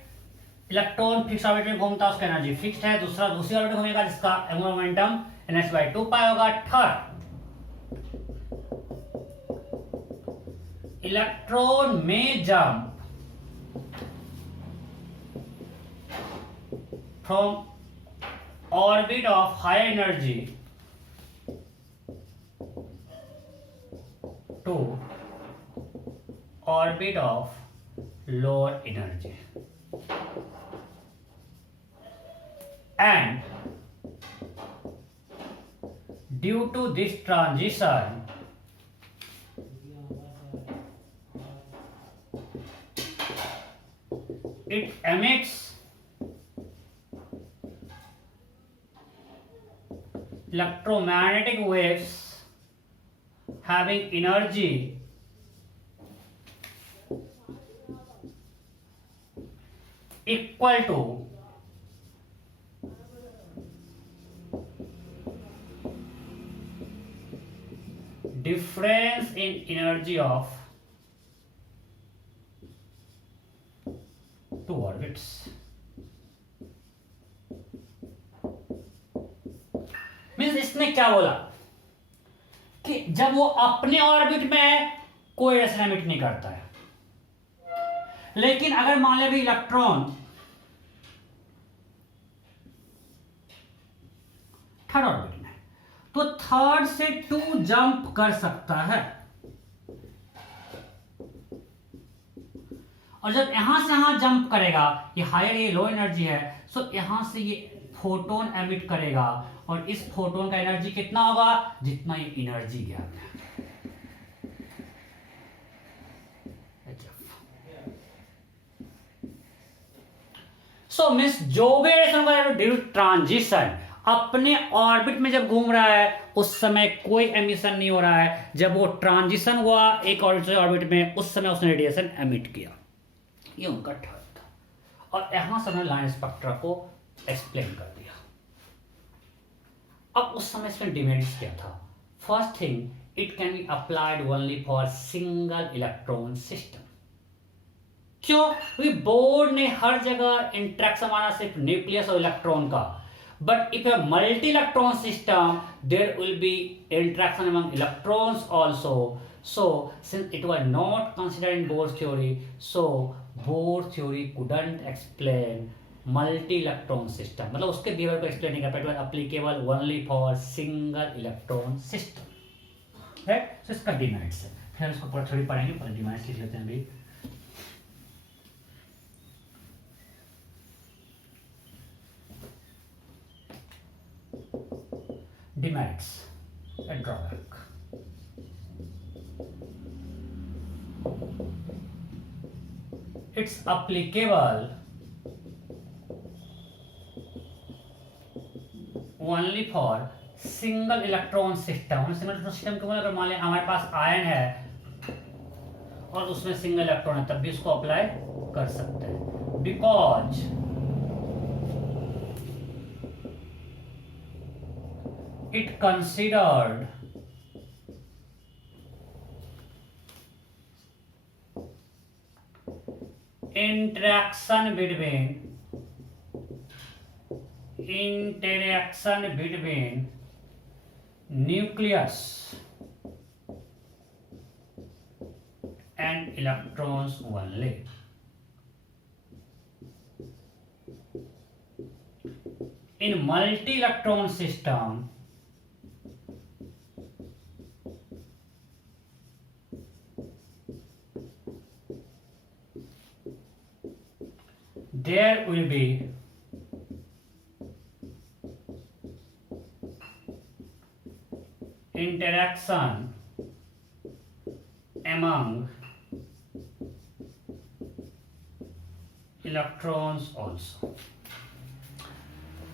electron fix orbit में घूमता है, उसका एनर्जी फिक्स्ड है। दूसरा दूसरी ऑर्बिट घूमेगा जिसका एंगुलर मोमेंटम ns/2 पाई होगा। थर्ड, इलेक्ट्रॉन में jump from orbit of higher energy to orbit of lower energy, and due to this transition it emits electromagnetic waves having energy equal to difference in energy of 2 orbits. Means इसने क्या बोला कि जब वो अपने orbit में है कोई रेडिएशन एमिट नहीं करता है, लेकिन अगर मान ले भी इलेक्ट्रॉन थर्ड ऑर्बिट में तो थर्ड से 2 जंप कर सकता है, और जब यहां से यहां जंप करेगा, ये हायर ये लो एनर्जी है, सो यहां से ये फोटोन एमिट करेगा, और इस फोटोन का एनर्जी कितना होगा जितना ये एनर्जी ज्ञात है। सो मींस जो भी ड्यू ट्रांजिशन अपने ऑर्बिट में जब घूम रहा है उस समय कोई एमिशन नहीं हो रहा है, जब वो ट्रांजिशन हुआ एक ऑर्बिट से ऑर्बिट में उस समय उसने रेडिएशन एमिट किया। ये उनका थर्ड था, और यहां से उन्होंने लाइन स्पेक्ट्रा को एक्सप्लेन कर दिया। अब उस समय इसमें डिमेरिट्स क्या था? First thing, it can be applied only for single electron system. क्यों? क्योंकि बोर्ड ने हर जगह इंट्रैक्शन माना सिर्फ न्यूक्लियस और इलेक्ट्रॉन का, but if a multi-electron system there will be interaction among electrons also. So since it was not considered in Bohr's theory, so Bohr theory couldn't explain multi-electron system, मतलब उसके behaviour को explain नहीं कर पाया, it was applicable only for single electron system, right? So इसका demerits है, फिर इसको पूरा थोड़ी पढ़ेंगे, पर डिमेरिट्स लिख लेते हैं अभी। demerits, a drawback. It's applicable only for single electron system. हम सिंगल इलेक्ट्रॉन सिस्टम क्यों बोले? अगर मान लिया हमारे पास आयन है और उसमें सिंगल इलेक्ट्रॉन है तब भी इसको अप्लाई कर सकते हैं. Because it considered interaction between nucleus and electrons only. In multi-electron system, there will be interaction among electrons also.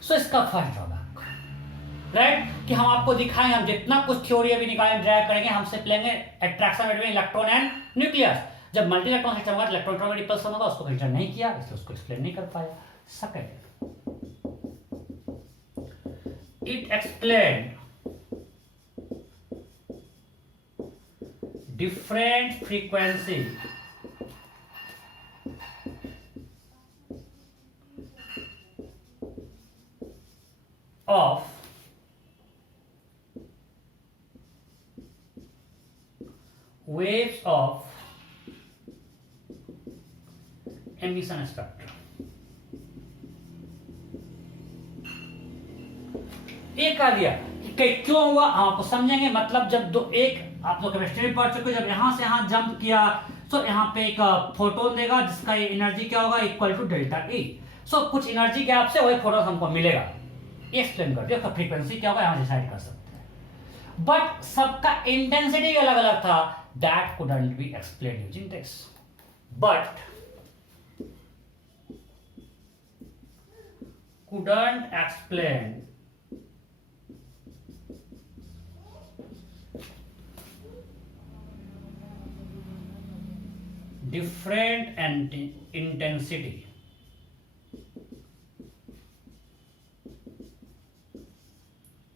So इसका फर्स्ट ड्रॉबैक, राइट, कि हम आपको दिखाएं, हम जितना कुछ थ्योरी अभी निकालें ड्राइव करेंगे, हम सिर्फ लेंगे attraction between electron and nucleus. जब मल्टी इलेक्ट्रॉन सिस्टम का इलेक्ट्रॉन में रिपल्सन होगा, उसको कंसीडर नहीं किया, इसलिए उसको एक्सप्लेन नहीं कर पाया. Second, it explain different frequency of waves of emission spectrum. एक आ दिया कि क्यों हुआ, हम आपको समझेंगे. मतलब जब दो एक आप लोग केमिस्ट्री में पढ़ चुके हो, जब यहां से यहां जंप किया तो यहां पे एक फोटोन देगा जिसका ये एनर्जी क्या होगा, इक्वल टू डेल्टा ई. सो कुछ एनर्जी गैप से वही फोटोन हमको मिलेगा. ये एक्सप्लेन कर दिया. उसका फ्रीक्वेंसी क्या होगा यहां डिसाइड कर सकते हैं. बट सबका इंटेंसिटी अलग अलग था. That couldn't B explain using this. But couldn't explain different and intensity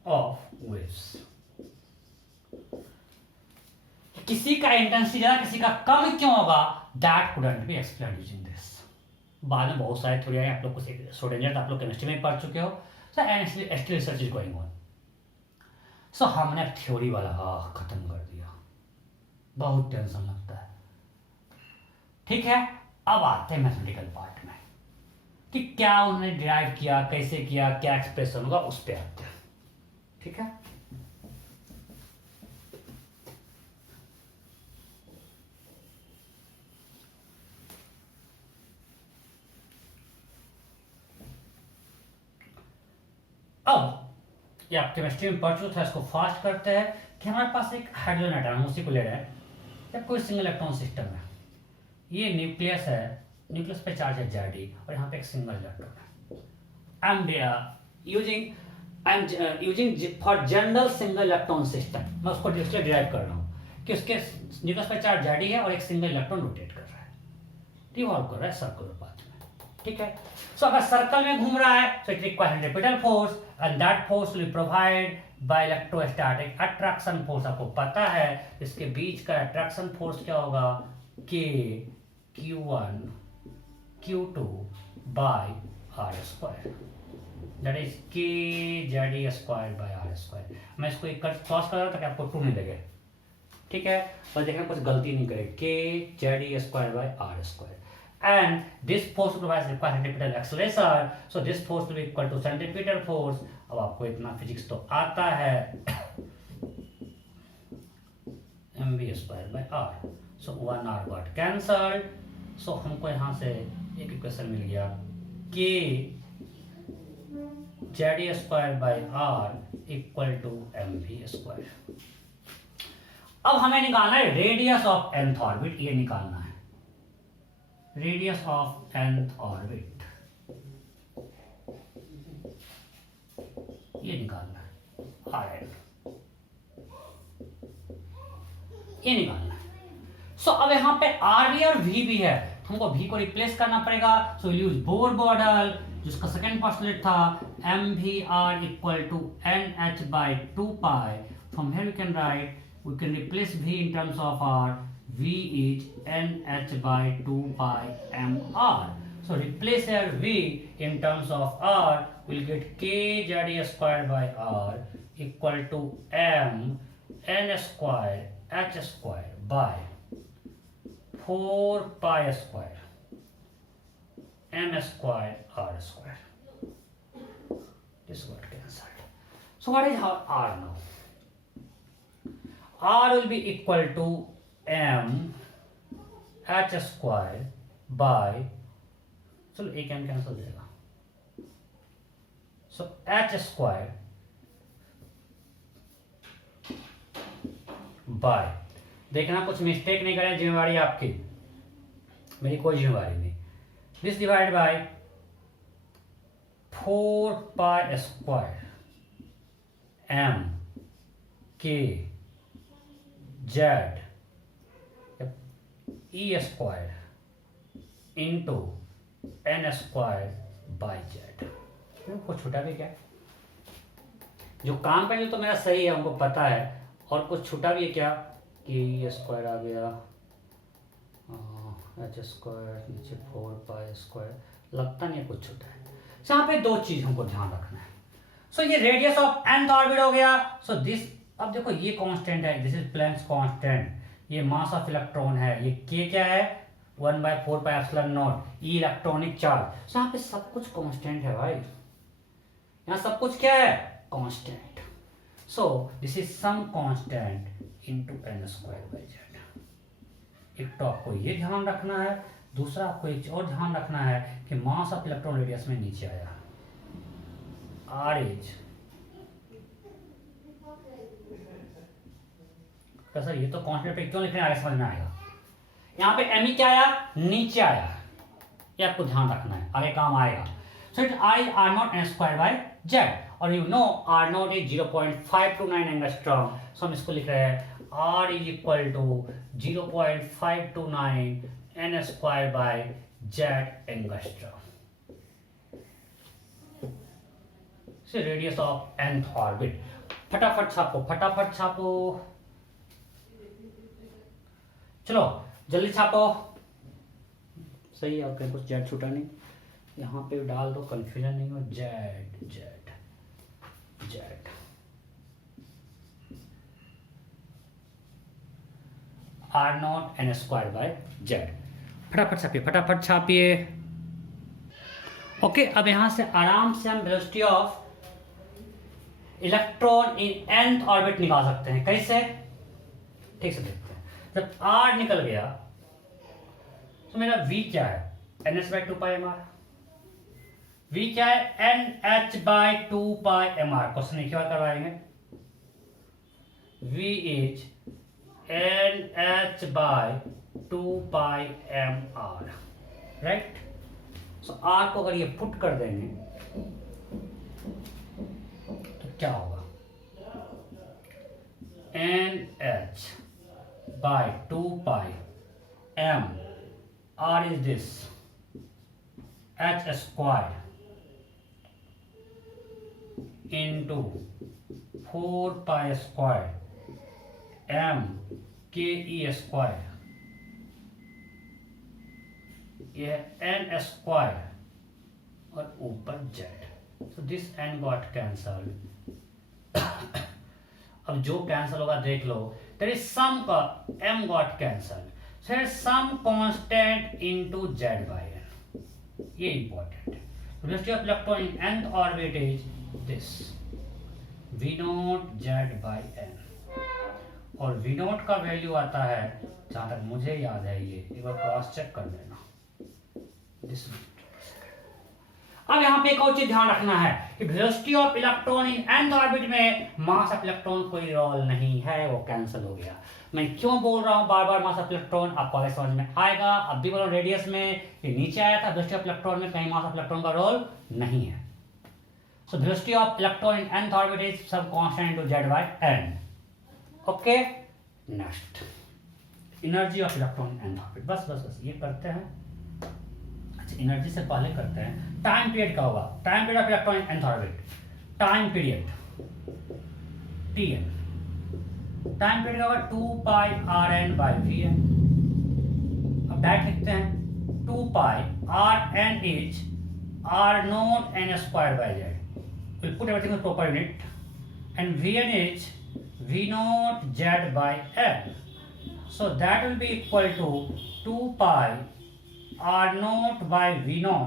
of waves. किसी का इंटेंसिटी ज्यादा किसी का कम क्यों होगा, that couldn't B explain using this. बाद में बहुत सारे थ्योरी आप लोग को स्टूडेंट आप लोग केमिस्ट्री में पढ़ चुके हो. So and still research is going on. So हमने थ्योरी वाला खत्म कर दिया. बहुत टेंशन लगता है. ठीक है, अब आते हैं मैथमेटिकल पार्ट में कि क्या उन्होंने डिराइव किया, कैसे किया, क्या एक्सप्रेशन होगा, उस पे आते हैं. ठीक है, अब ये आप केमिस्ट्री में पढ़ चुके थे, इसको फास्ट करते हैं कि हमारे पास एक हाइड्रोजन एटम उसी को ले रहे हैं. या कोई सिंगल इलेक्ट्रॉन सिस्टम है, ये न्यूक्लियस है, न्यूक्लियस पे चार्ज है Zi और यहाँ पे एक सिंगल इलेक्ट्रॉन है. I am using for general single electron system. मैं उसको डिराइव कर रहा हूँ कि उसके न्यूक्लियस पे चार्ज Zi है और एक सिंगल इलेक्ट्रॉन रोटेट कर रहा है, रिवॉल्व कर रहा है सर्कुलर पाथ में. ठीक है, सो अगर सर्कल में घूम रहा है तो it requires centripetal force and that force will provide by electrostatic attraction force. आपको पता है इसके बीच का अट्रैक्शन फोर्स क्या होगा, K Q1 Q2 by R square, that is K Zi square by R square. मैं इसको एक क्रॉस कर रहा हूं ताकि आपको ट्रू नहीं लगे. ठीक है, बस देखना कुछ गलती नहीं करे. K Zi square by R square. And this force provides required centripetal acceleration, so this force will be equal to centripetal force. अब आपको इतना फिजिक्स तो आता है, mv square by r. So 1r got cancelled. So हमको यहाँ से एक इक्वेशन मिल गया, k Zi square by r equal to mv²। अब हमें निकालना है रेडियस ऑफ nth ऑर्बिट, ये निकालना है रेडियस ऑफ nth ऑर्बिट, ये निकालना है Rn, ये निकालना है। सो अब यहाँ पे आर भी और वी भी है, हमको v को रिप्लेस करना पड़ेगा। So will use Bohr model, जिसका सेकंड पोस्टुलेट था mvr equal to nh/2π। From here we can write, we can replace v in terms of r, v is nh/2π mr. So replace here v in terms of r, we'll get kz²/r equal to m n² h² by 4π² m² r². This got cancelled. So what is r now? R will be equal to m h² by, चलो एक m cancel हो जाएगा, सो h² bye, देखना कुछ mistake नहीं करें, जिम्मेवारी आपकी, मेरी कोई जिम्मेवारी नहीं। This divide by 4π² m k z e² into n² by z। कुछ छूटा भी क्या? जो काम पहले तो मेरा सही है, हमको पता है, और कुछ छूटा भी है क्या? e² आ गया, h² नीचे 4π², लगता नहीं है कुछ छूटा है। यहाँ पे दो चीज हमको ध्यान रखना है। सो ये रेडियस ऑफ nth ऑर्बिट हो गया। सो दिस, अब देखो ये कांस्टेंट है, दिस इज प्लैंक्स कांस्टेंट, ये मास ऑफ इलेक्ट्रॉन है, ये k क्या है 1/4πε0 ई इलेक्ट्रॉनिक चार्ज। सो यहाँ पे सब कुछ कांस्टेंट है भाई, यहाँ सब कुछ क्या है? Constant. So this is some constant into n²/z। एक तो आपको ये ध्यान रखना है, दूसरा आपको एक और ध्यान रखना है कि मास ऑफ इलेक्ट्रॉन रेडियस में नीचे आया, r इज सर ये तो कांस्टेंट पे क्यों लिख रहे हैं, आगे समझ में आएगा। यहाँ पे m क्या आया? नीचे आया, ये आपको ध्यान रखना है, आगे काम आएगा। So it r is r0 n²/z, और you know r0 is 0.529 angstrom. So हम इसको लिख रहे हैं r is equal to 0.529 n²/z angstrom. So radius of nth orbit, फटाफट छापो, फटाफट छापो, चलो जल्दी छापो। सही है, आपके कुछ जेड छूटा नहीं, यहाँ पे डाल दो, कंफ्यूजन नहीं हो। Z Z Z r0 n²/z। फटाफट छापिए, फटाफट छापिए। ओके, अब यहां से आराम से हम velocity of electron in nth orbit निकाल सकते हैं। कैसे? ठीक से देखते हैं। जब r निकल गया तो मेरा v क्या है? ns/2πmr। v क्या है? nh/2πmr। क्वेश्चन एक बार करवाएंगे। v is nh/2πmr, right. So r को अगर ये पुट कर देंगे तो क्या होगा? nh/2πm, r is this h² into 4π² m ke², यह n² और ऊपर z। So this n got cancel. अब जो कैंसल होगा देख लो, देयर इज सम का m got cancel, so there is some constant into z by n। ये important है। Velocity of electron in nth orbit is this v0 z by n, और v0 का value आता है, जहां तक मुझे याद है, ये एक बार क्रॉस चेक कर लेना। अब यहाँ पे एक और चीज ध्यान रखना है कि velocity of electron in nth orbit में मास ऑफ इलेक्ट्रॉन कोई रोल नहीं है, वो कैंसिल हो गया। मैं क्यों बोल रहा हूँ बार बार मास ऑफ इलेक्ट्रॉन, आपको आगे समझ में आएगा। अब भी बोलो रेडियस में ये नीचे आया था, वेलोसिटी ऑफ इलेक्ट्रॉन में कहीं मास ऑफ इलेक्ट्रॉन का रोल नहीं है। So velocity of electron in nth orbit is सब constant into z by n। Okay, next energy of electron in nth orbit. बस ये करते हैं। अच्छा, एनर्जी से पहले करते हैं टाइम पीरियड का होगा। Time period of electron in nth orbit, time period Tn, time period होगा 2 पाई Rn बाय Vn। अब डायरेक्ट लिखते हैं 2 पाई Rn is R0 n square by z। We'll put everything in proper unit, and Vn is V0 z by n. So that will be equal to 2 pi R0 by V0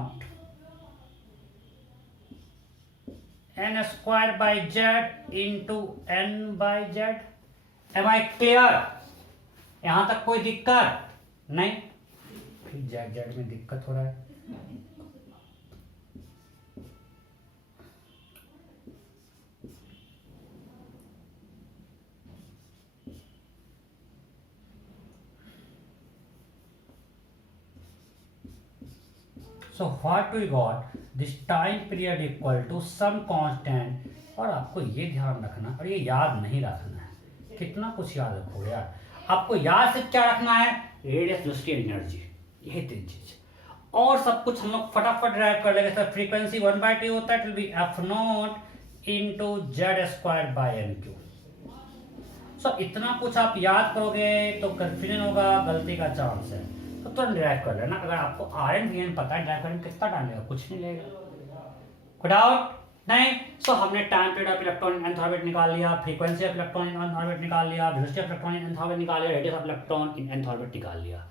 n square by z into n by z। Am I clear? यहां तक कोई दिक्कत नहीं? फिर z में दिक्कत हो रहा है। So what we got, this time period equal to some constant। और आपको ये ध्यान रखना और ये याद नहीं रखना है, कितना कुछ याद रखोगे यार। आपको याद सिर्फ क्या रखना है, रेडियस, वेलोसिटी, एनर्जी, यही तीन चीज। और सब कुछ हम लोग फटाफट ड्राइव कर लेंगे। सर फ्रीक्वेंसी 1/t होता है, it will be f0 into z square by n3। सो इतना कुछ आप याद करोगे तो कंफ्यूजन होगा, गलती का चांस है, तो तुरंत ड्राइव कर लेना। अगर आपको Rn Vn पता है, ड्राइव करने में कितना टाइम लगेगा, कुछ नहीं लगेगा। कोई डाउट नहीं? सो हमने time period of electron in nth orbit निकाल लिया, frequency of electron in nth orbit निकाल लिया, velocity of electron in nth orbit निकाल लिया, radius of electron in nth orbit निकाल लिया।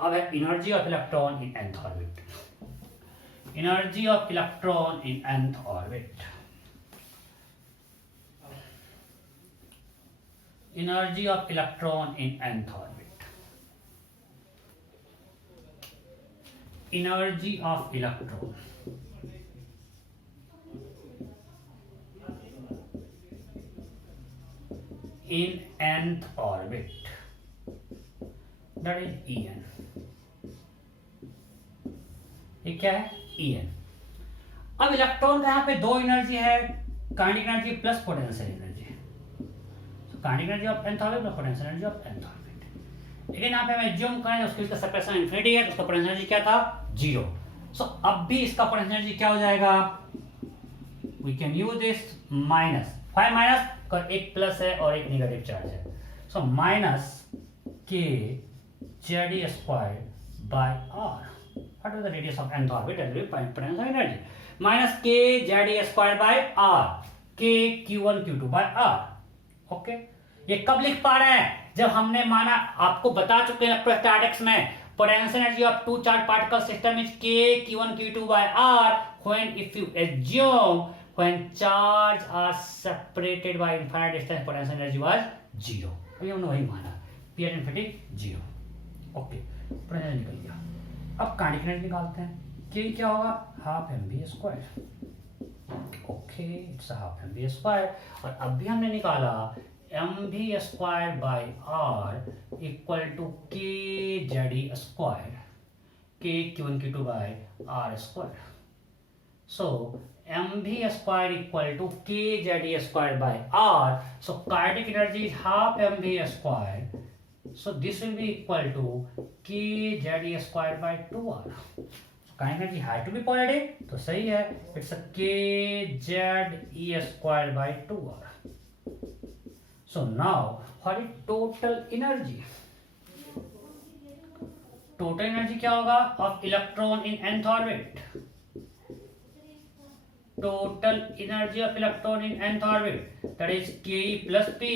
अब है energy of electron in nth orbit. Energy of electron in nth orbit, energy of electron in nth orbit, energy of electron in nth orbit, that is En। ये क्या है, En। अब electron का यहाँ पे दो एनर्जी है, kinetic energy plus potential energy. Kinetic energy of nth orbit plus potential energy of nth orbit. लेकिन यहाँ पे मैं जूम करें, उसकी सेपरेशन इनफिनिटी है, तो उसका पोटेंशियल एनर्जी क्या था, 0। सो अब भी इसका पोटेंशियल एनर्जी क्या हो जाएगा, we can use this minus 5 minus कर, एक प्लस है और एक नेगेटिव चार्ज है। So minus k Z square by r, what is the radius of nth orbit and potential energy, minus k Z square by r, k q1 q2 bye are. Okay, ये कब लिख पा रहे हैं, जब हमने माना, आपको बता चुके हैं इलेक्ट्रोस्टैटिक्स में, potential energy of two charged particle system is k q1 q2 by r when if you assume when charge are separated by infinite distance potential energy was 0। अभी हमने वही माना, p at infinity 0। Okay, potential निकल गया। अब kinetic energy निकालते हैं, k क्या होगा, half mv square. Okay, it's half mv square. और अब भी हमने निकाला mv square by r equal to k z e square, k q1 q2 by r square. So mv square equal to k z e square by r। So kinetic energy is half mv square, so this will be equal to k z e square by 2r। Kinetic energy had to be positive, तो सही है, it's के Z E square by 2r। So now, what is total energy? Total energy क्या होगा of electron in nth orbit? Total energy of electron in nth orbit, that is Ke plus P.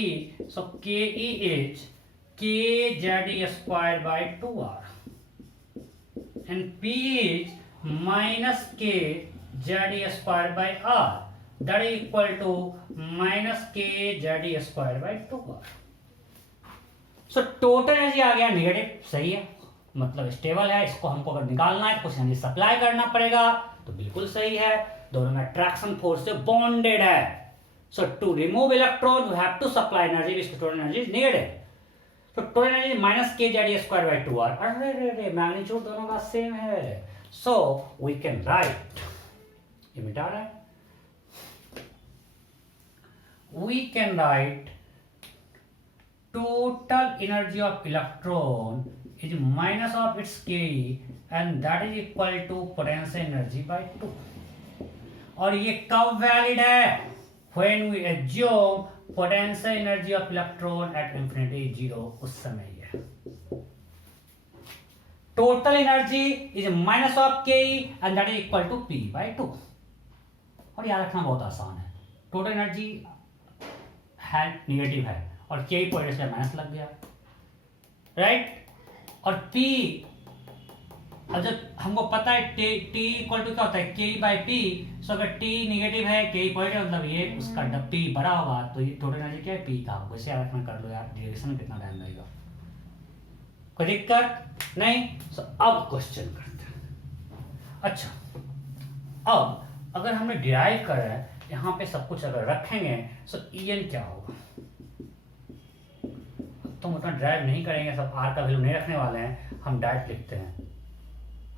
So Ke is kZe square by 2r, and P is minus kZe square by r, that is equal to minus k z square by 2r। So total energy आ गया negative, सही है, मतलब stable है, इसको हमको अगर निकालना है कुछ एनर्जी सप्लाई करना पड़ेगा, तो बिल्कुल सही है, दोनों में अट्रैक्शन फोर्स से बॉन्डेड है। So to remove electron you have to supply energy which total energy is needed. तो total energy minus k Z square by 2r। अरे मैग्नीट्यूड दोनों का सेम है, सो वी कैन राइट, ये मिटा रहा है, we can write total energy of electron is minus of its ke and that is equal to potential energy by 2। और ये कब वैलिड है? when we assume potential energy of electron at infinity 0, उस समय ये total energy is minus of ke and that is equal to p by 2। और याद रखना बहुत आसान है, टोटल एनर्जी है निगेटिव है और के पॉइंट से माइनस लग गया, राइट। और P, अब जब हमको पता है T इक्वल टू क्या होता है के बाई पी, सो अगर T निगेटिव है के पॉइंट है मतलब ये उसका P बड़ा होगा, तो ये टोटल एनर्जी क्या है P का। वैसे याद रखना, कर लो यार, डेरिवेशन में कितना टाइम लगेगा, कोई दिक्कत नहीं। सो अब क्वेश्चन करते हैं। अच्छा, अब अगर हमने डिराइव करा है, यहाँ पे सब कुछ अगर रखेंगे तो En क्या होगा, तो हम उतना ड्राइव नहीं करेंगे, सब R का वैल्यू नहीं रखने वाले हैं, हम डायरेक्ट लिखते हैं।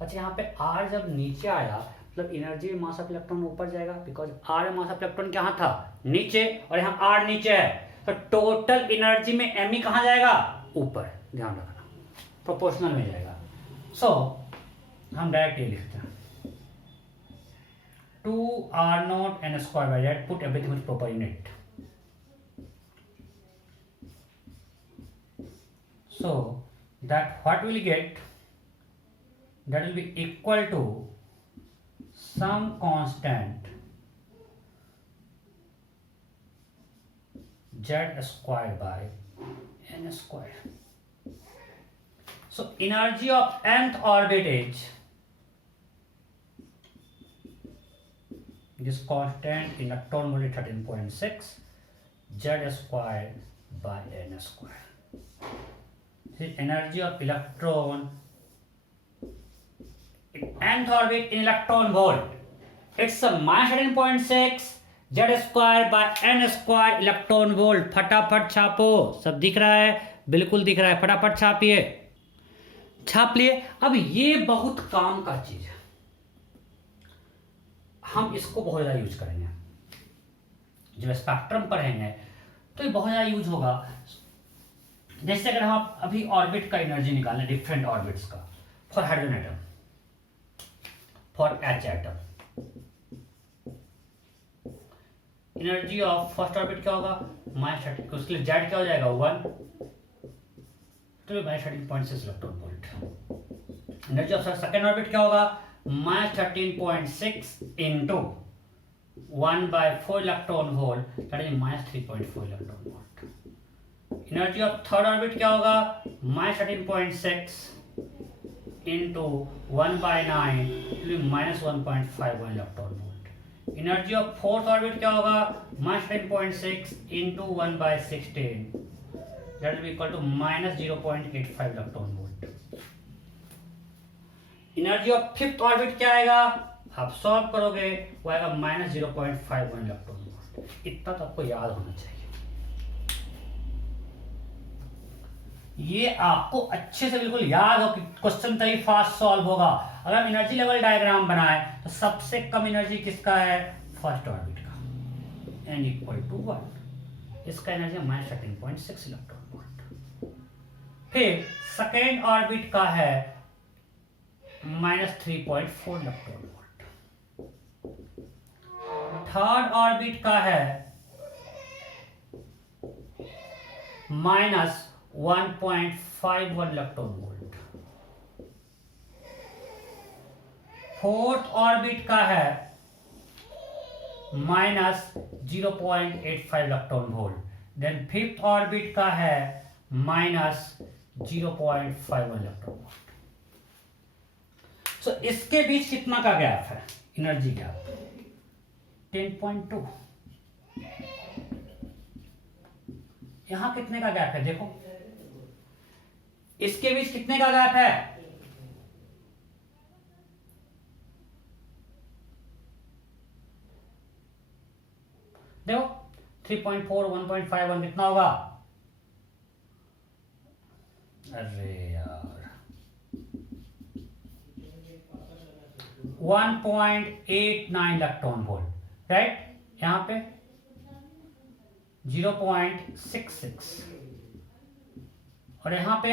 अच्छा, यहाँ पे R जब नीचे आया मतलब एनर्जी मास ऑफ इलेक्ट्रॉन ऊपर जाएगा, because R mass of electron कहाँ था, नीचे, और यहाँ R नीचे है, तो टोटल एनर्जी में Me कहाँ जाएगा, ऊपर, ध्यान रखना, प्रोपोर्शनल में जाएगा। सो हम डायरेक्ट ये लिखते हैं 2r0 n square by z, put everything with proper unit। So that what will get, that will be equal to some constant z square by n square। So energy of nth orbit is this constant electron volt 13.6 z square by n square। This is energy of electron in nth orbit in electron volt, it's a minus 13.6 z square by n square electron volt। फटाफट छापो, सब दिख रहा है, बिल्कुल दिख रहा है, फटाफट छापिए, छाप लिए। अब ये बहुत काम का चीज है, हम इसको बहुत ज़्यादा यूज करेंगे, जब स्पेक्ट्रम पढ़ेंगे तो ये बहुत ज़्यादा यूज होगा। जैसे अगर हम अभी ऑर्बिट का एनर्जी निकालें, डिफरेंट ऑर्बिट्स का, for hydrogen atom, for H atom, energy of first orbit क्या होगा, -13, उसके लिए जेड क्या हो जाएगा 1, तो -13.6 electron volt. Energy of second orbit क्या होगा, -13.6 into 1/4 electron volt, that is -3.4 electron volt। Energy of third orbit क्या होगा, -13.6 into 1/9, -1.51 electron volt. Energy of fourth orbit क्या होगा, -10.6 into 1/16, that will be equal to -0.85 electron volt. Energy of fifth orbit क्या आएगा, आप solve करोगे, वो आएगा -0.51 इलेक्ट्रॉन वोल्ट। इतना तो आपको याद होना चाहिए, ये आपको अच्छे से बिल्कुल याद हो कि क्वेश्चन तभी फास्ट सॉल्व होगा। अगर हम एनर्जी लेवल डायग्राम बनाए तो सबसे कम एनर्जी किसका है, फर्स्ट ऑर्बिट का, n इक्वल टू 1, इसका एनर्जी -13.6 इलेक्ट्रॉन वोल्ट। फिर सेकेंड ऑर्बिट का है -3.4 इलेक्ट्रॉन वोल्ट। थर्ड ऑर्बिट का है -1.51 इलेक्ट्रॉन वोल्ट। फोर्थ ऑर्बिट का है -0.85 electron volt. Then fifth orbit का है -0.51 इलेक्ट्रॉन वोल्ट। सो इसके बीच कितना का गैप है, एनर्जी गैप 10.2। यहां कितने का गैप है, देखो इसके बीच कितने का गैप है देखो 3.4 1.51 कितना होगा? अरे यार 1.89 इलेक्ट्रॉन वोल्ट, राइट? यहां पे 0.66 और यहां पे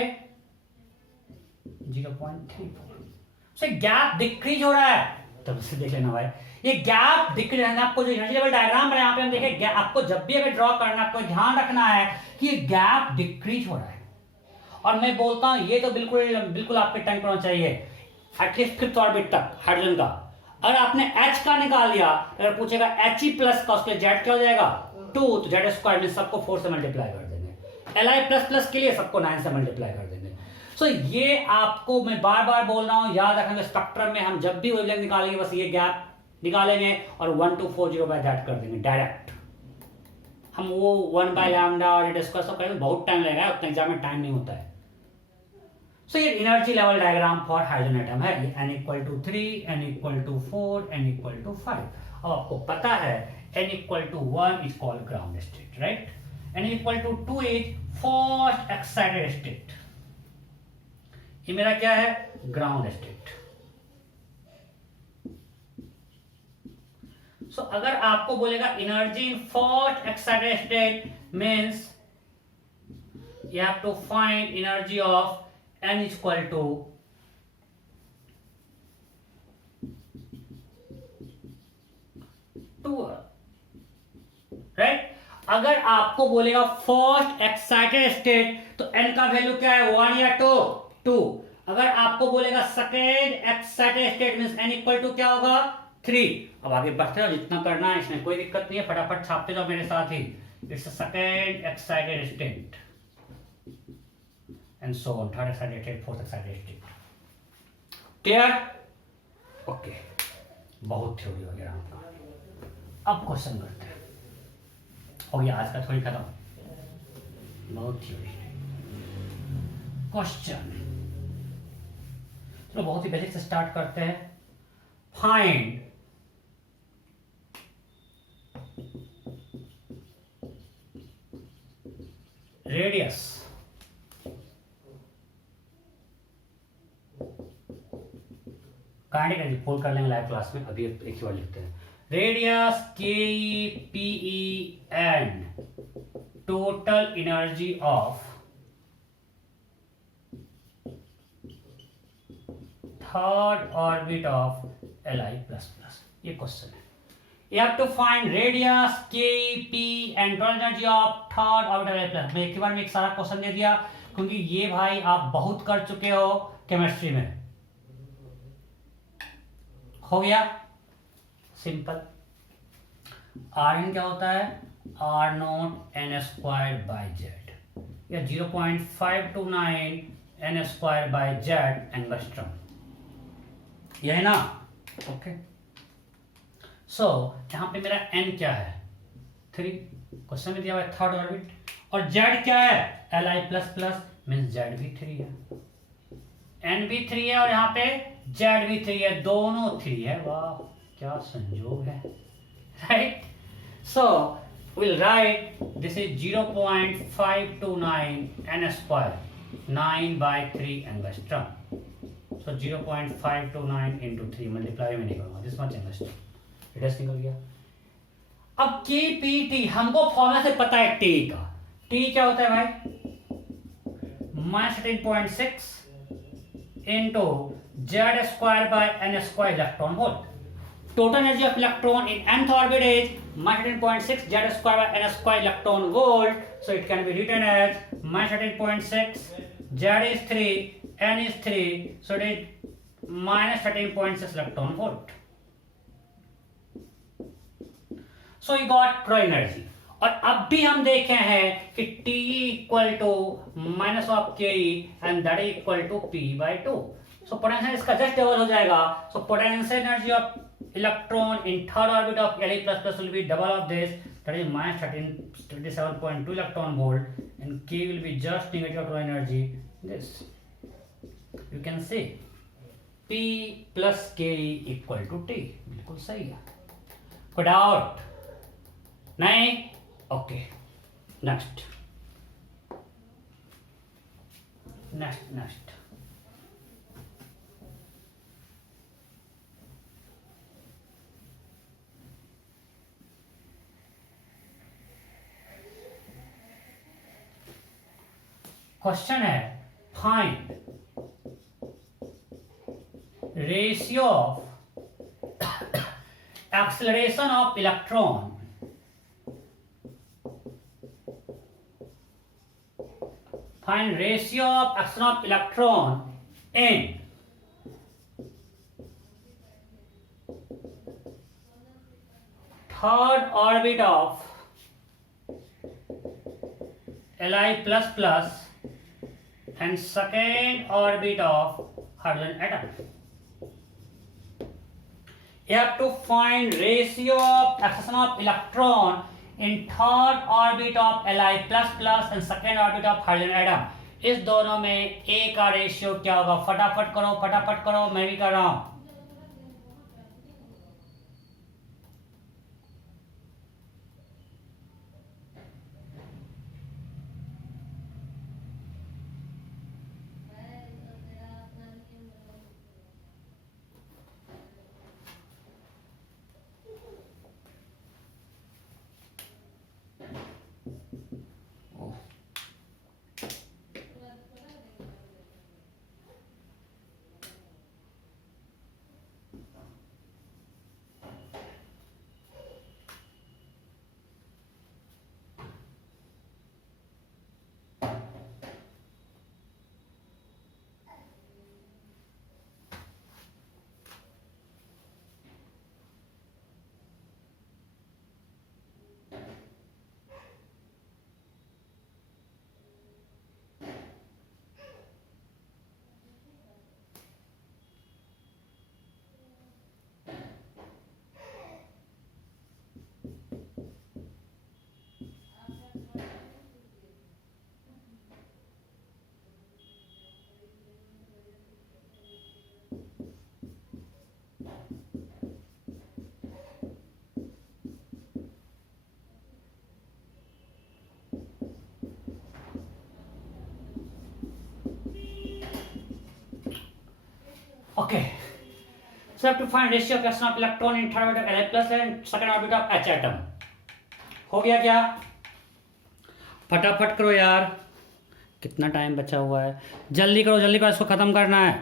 0.34। सो गैप डिक्रीज हो रहा है। तब से देख लेना भाई, ये गैप डिक्रीज है। आपको जो एनर्जी लेवल डायग्राम है यहाँ पे हम देखें, आपको जब भी अगर ड्रॉ करना है आपको ध्यान रखना है कि ये गैप डिक्रीज हो रहा है। और मैं बोलता हूं ये तो बिल्कुल बिल्कुल आपके टंग पर होना चाहिए, एटलीस्ट फिफ्थ ऑर्बिट तक हाइड्रोजन का। अगर आपने H का निकाल लिया, अगर पूछेगा He प्लस का, उसके लिए Z क्या हो जाएगा? 2, तो Z स्क्वायर में सबको 4 से मल्टीप्लाई कर देंगे। Li प्लस प्लस के लिए सबको 9 से मल्टीप्लाई कर देंगे। सो ये आपको मैं बार बार बोल रहा हूं, याद रखेंगे स्पेक्ट्रम में हम जब भी वेवलेंथ निकालेंगे बस ये गैप निकालेंगे और 1240 बाय दैट कर देंगे डायरेक्ट। हम वो 1 बाय लैम्डा और Z स्क्वायर सब करेंगे, बहुत टाइम लगेगा, उतना एग्जाम में टाइम नहीं होता है। सो ये energy level diagram for hydrogen atom है। ये n equal to 3, n equal to 4, n equal to 5। अब आपको पता है n equal to 1 is called ground state, right? n equal to 2 is first excited state. ये मेरा क्या है? Ground state. सो अगर आपको बोलेगा energy in first excited state means you have to find energy of n is equal to 2, right? अगर आपको बोलेगा फर्स्ट एक्साइटेड स्टेट तो n का वैल्यू क्या है? 1 या 2? अगर आपको बोलेगा second excited state means n equal to क्या होगा? 3। अब आगे बढ़ते हो, जितना करना है इसमें कोई दिक्कत नहीं है, फटाफट छापते जाओ मेरे साथ ही। It's second excited state and so on, third excited state, fourth excited state. Clear? Okay. बहुत थ्योरी हो गया आपका। अब क्वेश्चन करते हैं। हो गया आज का थ्योरी खत्म, बहुत थ्योरी। क्वेश्चन चलो बहुत ही बेसिक से स्टार्ट करते हैं। Find radius kinetic energy fold कर लेंगे लाइव क्लास में, अभी एक ही बार लिखते हैं। Radius K P and total energy of third orbit of Li plus plus. ये क्वेश्चन है। You have to find radius K P and total energy of third orbit Li plus. मैं एक बार में एक सारा क्वेश्चन दे दिया क्योंकि ये भाई आप बहुत कर चुके हो केमिस्ट्री में। हो गया सिंपल। आर एन क्या होता है? R naught n square by Z या 0.529 n square by Z angstrom, यह है ना? ओके। सो यहां पे मेरा एन क्या है? 3। क्वेश्चन में दिया हुआ है थर्ड ऑर्बिट। और जेड क्या है? Li plus plus means Z भी 3 है, एन भी 3 है और यहाँ पे जेड भी 3 है, दोनों 3 है। वाह क्या संयोग है, right? So will write this is 0.529 n square 9 by 3 angstrom. So 0.529 into 3 multiply में नहीं करूंगा, दिस मच एंगस्ट्रम। रेडियस निकल गया। अब के पी टी हमको फॉर्मूला से पता है टी का। टी क्या होता है भाई? -13.6 into z square by n square electron volt. Total energy of electron in nth orbit is -13.6 z square by n square electron volt. So it can be written as -13.6, z is 3, n is 3, so it is -13.6 electron volt. So we got pro energy. और अब भी हम देखे हैं कि T equal to minus of k and that is equal to P by 2। So potential इसका just double हो जाएगा। So potential energy of electron in third orbit of Li plus plus will be double of this, that is -1327.2 electron volt and K will be just negative of energy this. You can say P plus k equal to T। बिल्कुल सही है, कोई doubt? नहीं? Okay, next next next. Question है find ratio of acceleration of electron find ratio of action of electron in third orbit of Li plus plus and second orbit of hydrogen atom. You have to find ratio of accretion of electron in third orbit of Li plus plus and second orbit of hydrogen atom. इस दोनों में A का ratio क्या होगा? फटाफट करो, मैं भी कर रहा हूं। Okay, so have to find ratio of action of electron in third orbit of Li plus and second orbit of H atom. हो गया क्या? फटाफट करो यार, कितना टाइम बचा हुआ है? जल्दी करो, इसको खत्म करना है।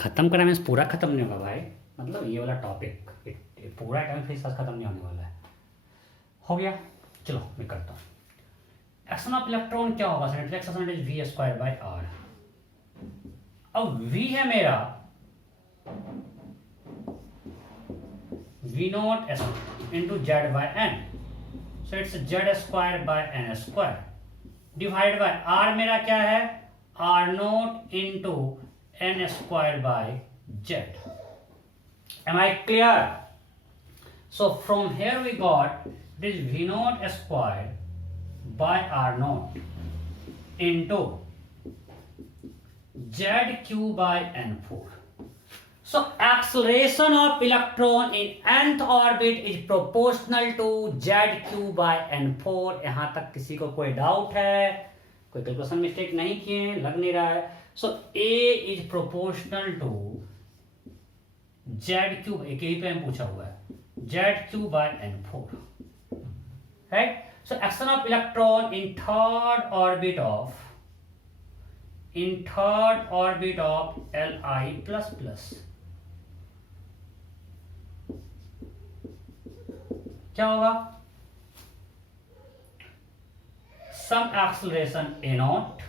खत्म करना मीन्स पूरा खत्म नहीं होगा भाई, मतलब ये वाला टॉपिक पूरा टाइम फिर साथ खत्म नहीं होने वाला है। हो गया, चलो मैं करता हूँ। एक्शन ऑफ इलेक्ट्रॉन क्या होगा? Action is v square by r. अब वी है मेरा V naught S into Z by N, so it's Z square by N square divided by R मेरा क्या है? R naught into N square by Z. Am I clear? So from here we got this V naught square by R naught into ZQ by N4. So acceleration of electron in nth orbit is proportional to ZQ by N4. यहाँ तक किसी को कोई doubt है? कोई calculation mistake नहीं किए? लग नहीं रहा है। So A is proportional to ZQ, एक ही पे पूछा हुआ है, ZQ by N4, right? So action of electron in third orbit of Li plus plus क्या होगा? Some acceleration a naught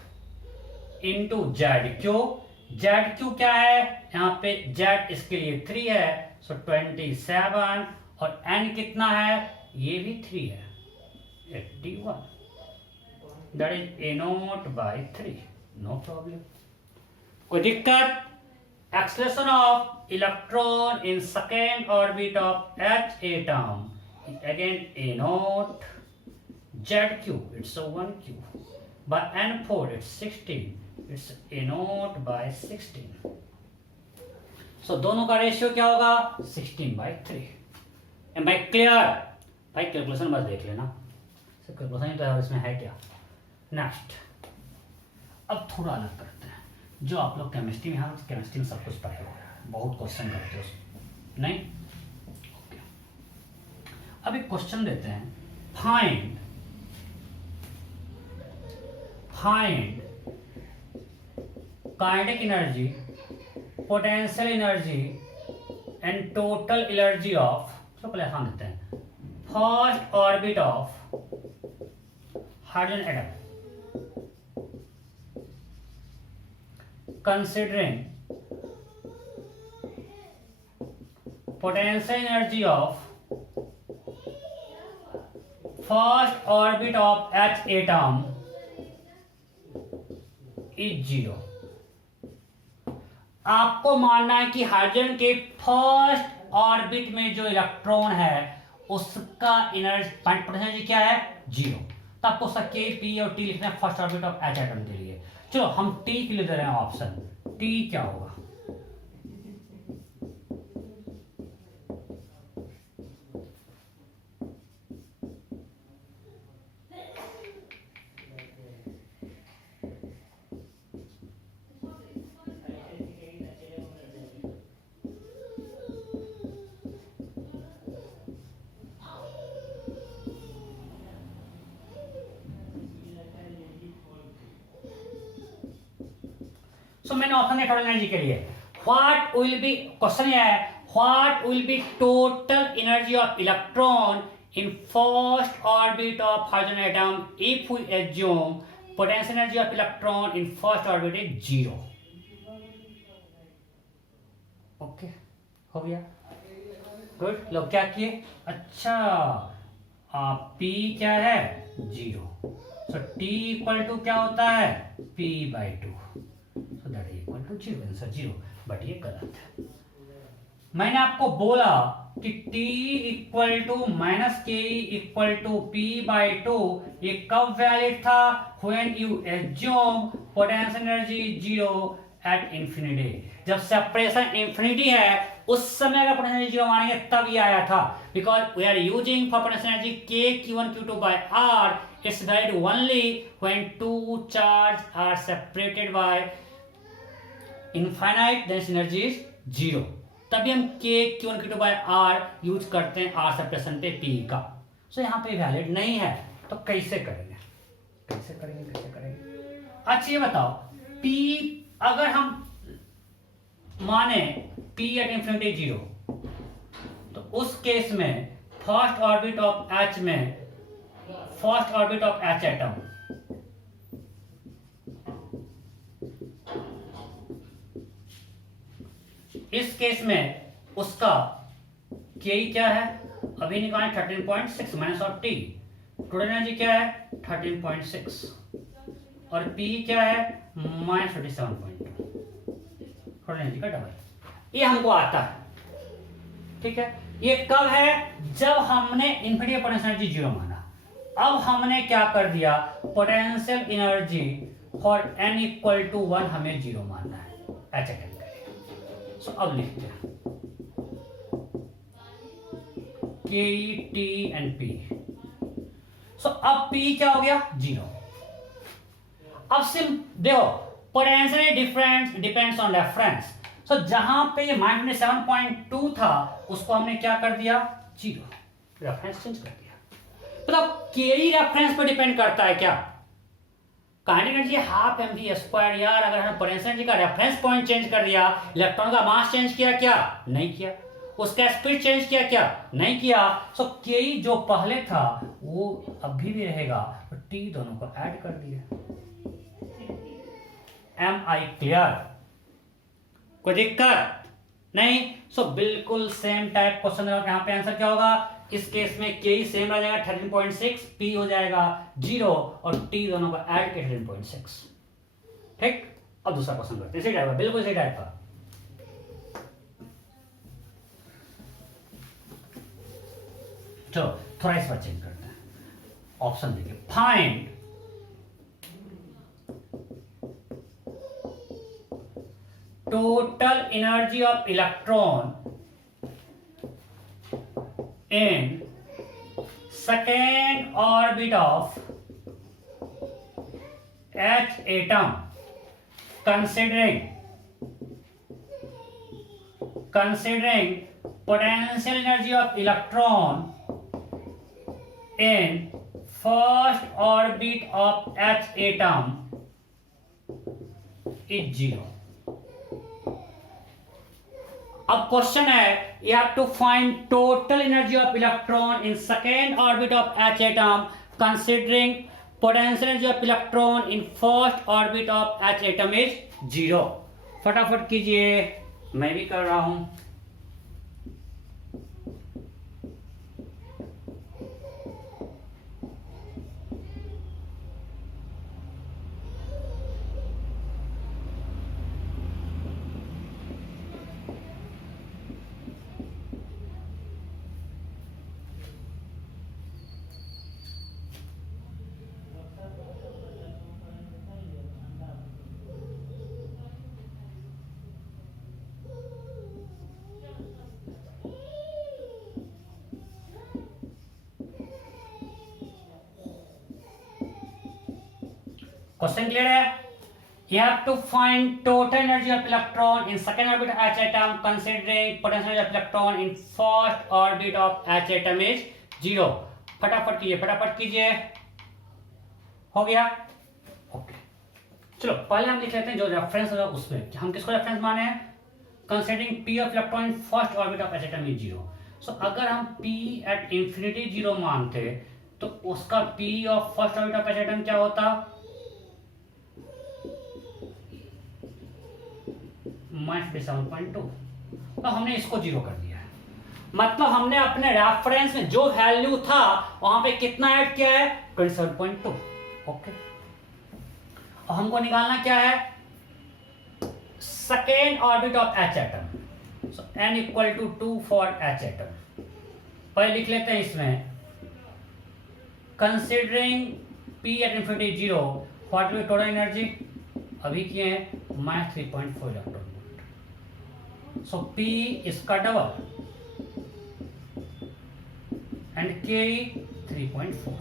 into ZQ। ZQ क्या है? यहाँ पे Z इसके लिए 3 है, सो 27, और N कितना है? ये भी 3 है, 81, that is a naught by 3। No problem, कोई दिक्कत? Acceleration of electron in second orbit of H atom again A naught ZQ, it's a 1Q by N4, it's 16, it's A naught by 16. So दोनों का ratio क्या होगा? 16 by 3. Am I clear? भाई calculation बस देख लेना, सिर्फ कैलकुलेशन ही तो है, इसमें है क्या। नेक्स्ट, अब थोड़ा अलग करते हैं, जो आप लोग केमिस्ट्री में, हाँ केमिस्ट्री में सब कुछ पढ़े हो, बहुत क्वेश्चन करते हो नहीं। ओके, अब एक क्वेश्चन देते हैं, find kinetic energy, potential energy and total energy of, तो पहले हम देते हैं, first orbit of hydrogen atom considering potential energy of first orbit of H atom is 0। आपको मानना है कि हाइड्रोजन के फर्स्ट ऑर्बिट में जो इलेक्ट्रॉन है उसका एनर्जी पोटेंशियल क्या है, 0। तो आपको उसका के, पी और टी लिखना है first orbit of H atom के लिए। चलो हम टी के लिए दे रहे हैं ऑप्शन, टी क्या होगा, सो मैंने ऑप्शन दिया टोटल एनर्जी के लिए, व्हाट विल बी, क्वेश्चन यह है what will be total energy of electron in first orbit of hydrogen atom if we assume potential energy of electron in first orbit is 0। Okay, हो गया, good. लोग क्या किए, अच्छा पी क्या है, 0, सो टी इक्वल टू क्या होता है, p/2, so that is equal to 0, answer 0, but ये गलत है। मैंने आपको बोला कि t इक्वल टू माइनस के इक्वल टू p/2, ये कब वैलिड था, when you assume potential energy 0 at infinity. जब सेपरेशन इंफिनिटी है उस समय का पोटेंशियल एनर्जी 0 मानेंगे तब ये आया था, because we are using for potential energy k q1 q2 by r, it's valid only when two charges are separated by infinite, then energy is 0। तभी हम k q1 q2 by r use करते हैं r separation पे p का। सो यहाँ पे valid नहीं है, तो कैसे करेंगे, कैसे करेंगे। अच्छा ये बताओ, p अगर हम माने p एट इंफिनिटी 0, तो उस केस में फर्स्ट ऑर्बिट ऑफ h में, first orbit of h atom, इस केस में उसका k क्या है, अभी निकालें 13.6 minus of t, total energy क्या है 13.6 और p क्या है माइनस 27.2, टोटल एनर्जी का डबल। ये हमको आता है, ठीक है। ये कब है, जब हमने इन्फिनिटी पोटेंशियल एनर्जी 0 माना। अब हमने क्या कर दिया, potential energy for n equal to 1 हमें 0 मानना है एच एटम के लिए। सो अब लिखते हैं के टी एंड पी। सो अब p क्या हो गया 0। अब सिम देखो, potential difference depends on reference. So जहां पे ये -7.2 था उसको हमने क्या कर दिया 0, रेफरेंस चेंज कर दिया। मतलब के रेफरेंस पे डिपेंड करता है क्या, काइनेटिक एनर्जी हाफ mv² यार। अगर हमने पोटेंशियल एनर्जी का रेफरेंस पॉइंट चेंज कर दिया, इलेक्ट्रॉन का मास चेंज किया क्या, नहीं किया। उसका स्पीड चेंज किया क्या, नहीं किया। सो के जो पहले था वो अभी भी रहेगा, तो टी दोनों को ऐड कर दिया। एम आई क्लियर, कोई दिक्कत नहीं। सो बिल्कुल सेम टाइप क्वेश्चन यहाँ पे आंसर क्या होगा, इस केस में के सेम रह जाएगा 13.6, पी हो जाएगा 0 और टी दोनों को ऐड के 13.6। ठीक, अब दूसरा क्वेश्चन करते हैं इसी टाइप का, बिल्कुल इसी टाइप का। चलो थोड़ा इस बार चेंज करते हैं, ऑप्शन देखिए, find total energy of electron in second orbit of H atom considering potential energy of electron in first orbit of H atom is 0. अब क्वेश्चन है, you have to find total energy of electron in second orbit of H atom considering potential energy of electron in first orbit of H atom is 0. फटाफट कीजिए, मैं भी कर रहा हूं. Question clear है? You have to find total energy of electron in second orbit of H atom considering potential energy of electron in first orbit of H atom is 0. फटाफट कीजिए. हो गया? ओके. चलो पहले हम लिख लेते हैं जो रेफरेंस होगा उसमें. हम किसको रेफरेंस माने हैं? Considering P of electron in first orbit of H atom is 0. सो अगर हम P at infinity 0 मानते तो उसका P of first orbit of H atom क्या होता? -7.2. तो हमने इसको 0 कर दिया है. मतलब हमने अपने रेफरेंस में जो वैल्यू था वहां पे कितना ऐड किया है? 27.2. ओके. और हमको निकालना क्या है? Second orbit of H atom. So n = 2 for H atom. पहले लिख लेते हैं इसमें considering P at infinity 0 what will total energy अभी किए हैं -3.4 इलेक्ट्रॉन. सो P इसका डबल एंड K 3.4.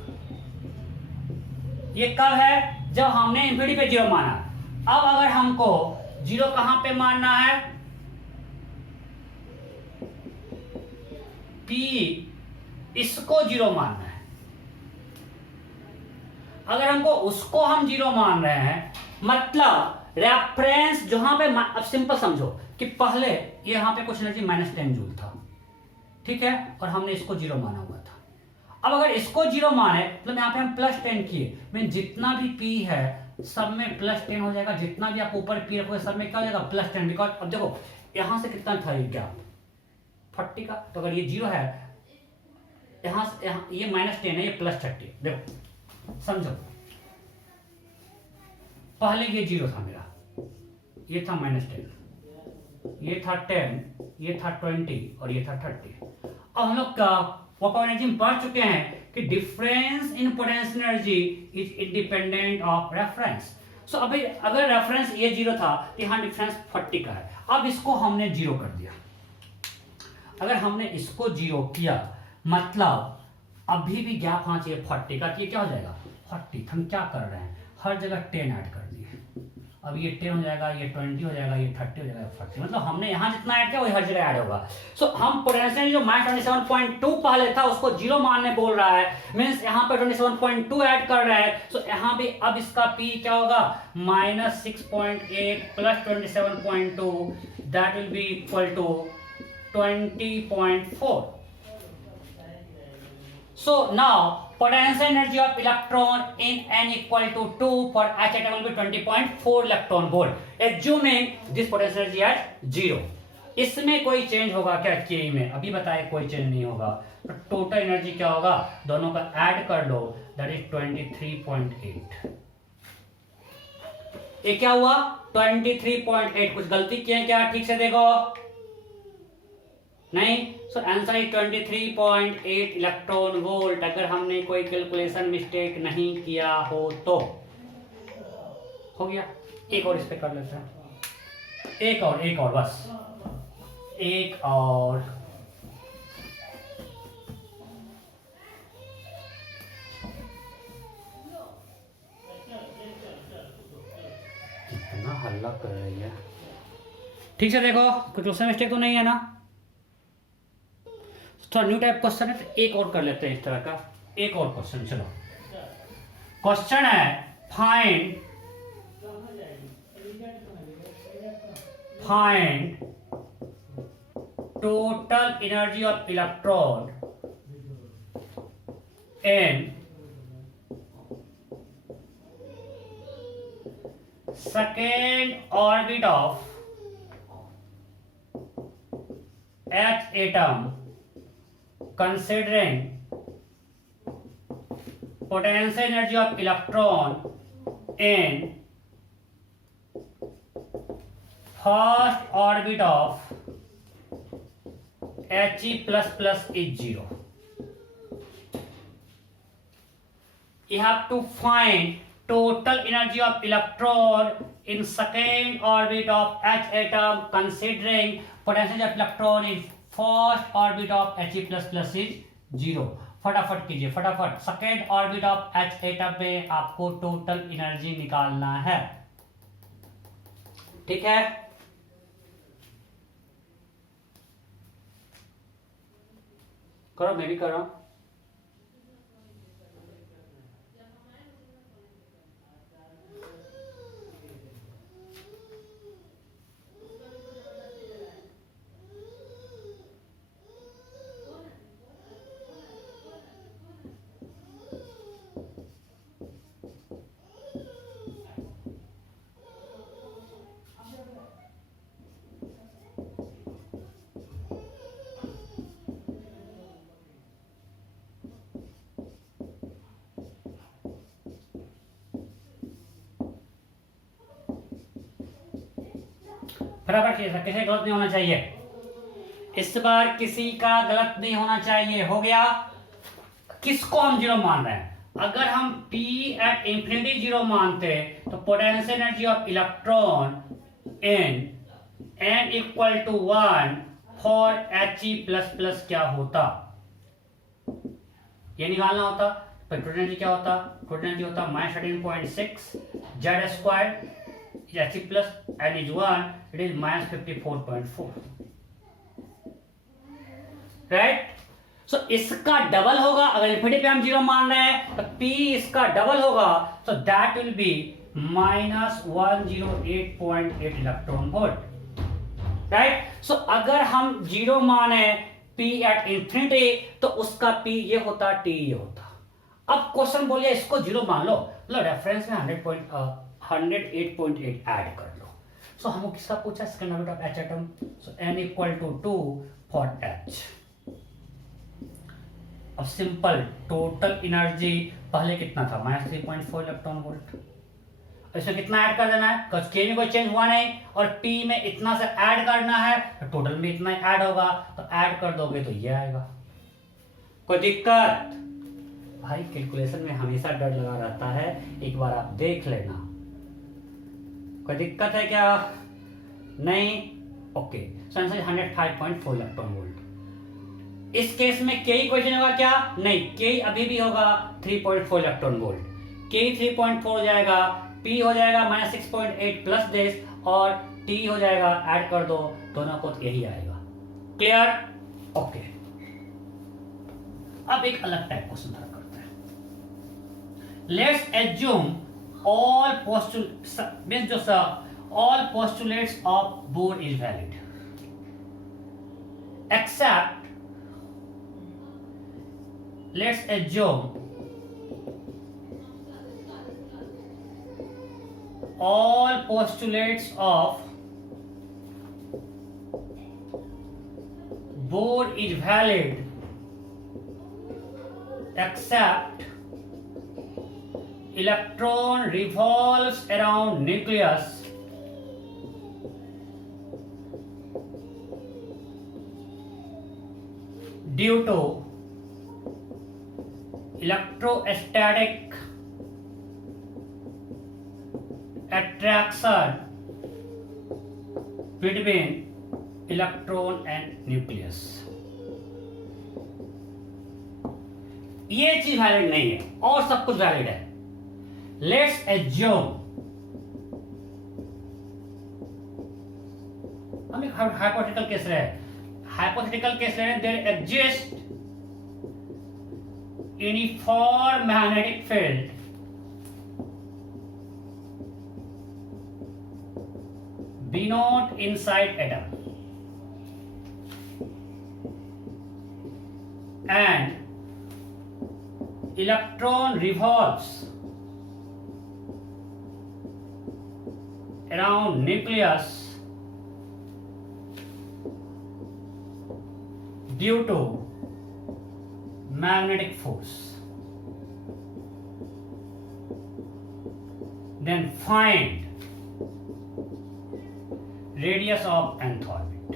ये कब है? जब हमने इंफिनिटी पे 0 माना. अब अगर हमको 0 कहां पे मानना है? P इसको 0 मानना है. अगर हमको उसको हम 0 मान रहे हैं मतलब रेफरेंस जहां पे, अब सिंपल समझो कि पहले यहां पे कुछ एनर्जी -10 जूल था, ठीक है, और हमने इसको 0 माना हुआ था. अब अगर इसको 0 माने मतलब यहां पे हम +10 किए, मीन जितना भी P है सब में +10 हो जाएगा. जितना भी आप ऊपर P रखोगे सब में क्या हो जाएगा? +10. बिकॉज अब देखो यहां से कितना था ये गैप 40 का. तो अगर ये 0 है यहां से ये -10 है, ये +30. देखो समझो, पहले ये 0 था मेरा, ये था -10, ये था 10, ये था 20 और ये था 30. अब हम लोग का वर्क एनर्जी में पढ़ चुके हैं कि difference in potential energy is independent of reference. So अभी अगर रेफरेंस ये 0 था तो यहाँ डिफरेंस 40 का है. अब इसको हमने 0 कर दिया. अगर हमने इसको 0 किया मतलब अभी भी गैप होना चाहिए 40 का. ये क्या हो जाएगा? 40. हम क्या कर रहे हैं? हर जगह 10 ऐड कर दिए. अब ये 10 हो जाएगा, ये 20 हो जाएगा, ये 30 हो जाएगा, 40. मतलब हमने यहाँ जितना ऐड किया वही हर जगह ऐड होगा. सो हम पोटेंशियल जो -27.2 पहले था उसको 0 मानने बोल रहा है. मींस यहाँ पे 27.2 ऐड कर रहा है. सो यहाँ भी अब इसका P क्या होगा? -6.8 + 27.2 that will be equal to 20.4. So now potential energy of electron in n = 2 for H atom will be 20.4 electron volt. Assuming this potential energy at 0. इसमें कोई चेंज होगा क्या K में? अभी बताए कोई चेंज नहीं होगा. तो टोटल एनर्जी क्या होगा? दोनों का ऐड कर लो, दैट इज 23.8. ये क्या हुआ? 23.8. कुछ गलती किए क्या? ठीक से देखो. नहीं. So answer is 23.8 electron volt. अगर हमने कोई कैलकुलेशन मिस्टेक नहीं किया हो तो. हो गया. एक और इस पे कर लेते हैं. एक और बस एक और. है ना, हल्ला कर रही है। ठीक से देखो, कुछ क्वेश्चन मिस्टेक तो नहीं है ना? थोड़ा न्यू टाइप क्वेश्चन है, तो एक और कर लेते हैं इस तरह का। एक और क्वेश्चन, चलो। क्वेश्चन है find total energy of electron in second orbit of H atom considering potential energy of electron in first orbit of He++ is 0. You have to find total energy of electron in second orbit of H atom considering potential of electron in first orbit of He++ is 0. फटाफट कीजिए, फटाफट। Second orbit of H atom में आपको total energy निकालना है, ठीक है? करो, मैं भी कर रहा हूं। बराबर किसी का गलत नहीं होना चाहिए, इस बार किसी का गलत नहीं होना चाहिए। हो गया? किसको हम जीरो मान रहे हैं? अगर हम P एट इंफिनिटी जीरो मानते तो potential energy of electron in n equal to 1 for He++ क्या होता? ये निकालना होता। टोटल एनर्जी क्या होता? टोटल एनर्जी होता -13.6 Z² He plus n is 1, it is -54.4, right? सो इसका डबल होगा। अगर इन्फिनिटी पे हम जीरो मान रहे हैं तो P इसका डबल होगा, so that will be -108.8 electron volt, right? So अगर हम जीरो माने P एट इंफिनिटी तो उसका P ये होता, T ये होता। अब क्वेश्चन बोलिए इसको जीरो मान लो, मतलब रेफरेंस में 108.8 ऐड कर लो। सो हमको किसका पूछा? Second orbit of H atom, so n equal to 2 for H। अब सिंपल, टोटल एनर्जी पहले कितना था? -3.4 इलेक्ट्रॉन वोल्ट। इसमें कितना ऐड कर देना है? बिकॉज K में कोई चेंज हुआ नहीं और P में इतना से ऐड करना है तो टोटल में इतना ऐड होगा, तो ऐड कर दोगे तो ये आएगा। कोई दिक्कत? भाई कैलकुलेशन में हमेशा डर लगा रहता है, एक बार आप देख लेना। कोई दिक्कत है क्या? नहीं? Okay, so answer 105.4 electron volt. इस केस में K इक्वेशन होगा क्या? नहीं, K अभी भी होगा 3.4 इलेक्ट्रॉन वोल्ट। K 3.4 हो जाएगा, P हो जाएगा -6.8 प्लस दिस और T हो जाएगा, ऐड कर दो दोनों को तो यही आएगा। क्लियर? ओके। अब एक अलग टाइप क्वेश्चन करते हैं। Let's assume all postulates of Bohr is valid except, let's assume all postulates of Bohr is valid except electron revolves around nucleus due to electrostatic attraction between electron and nucleus। ये चीज valid नहीं है और सब कुछ valid है। Let's assume हम एक हाइपोथेटिकल केस रहे हैं, हाइपोथेटिकल केस ले रहे हैं, there exist uniform magnetic field B naught inside atom and electron revolves around nucleus due to magnetic force. Then find radius of nth orbit.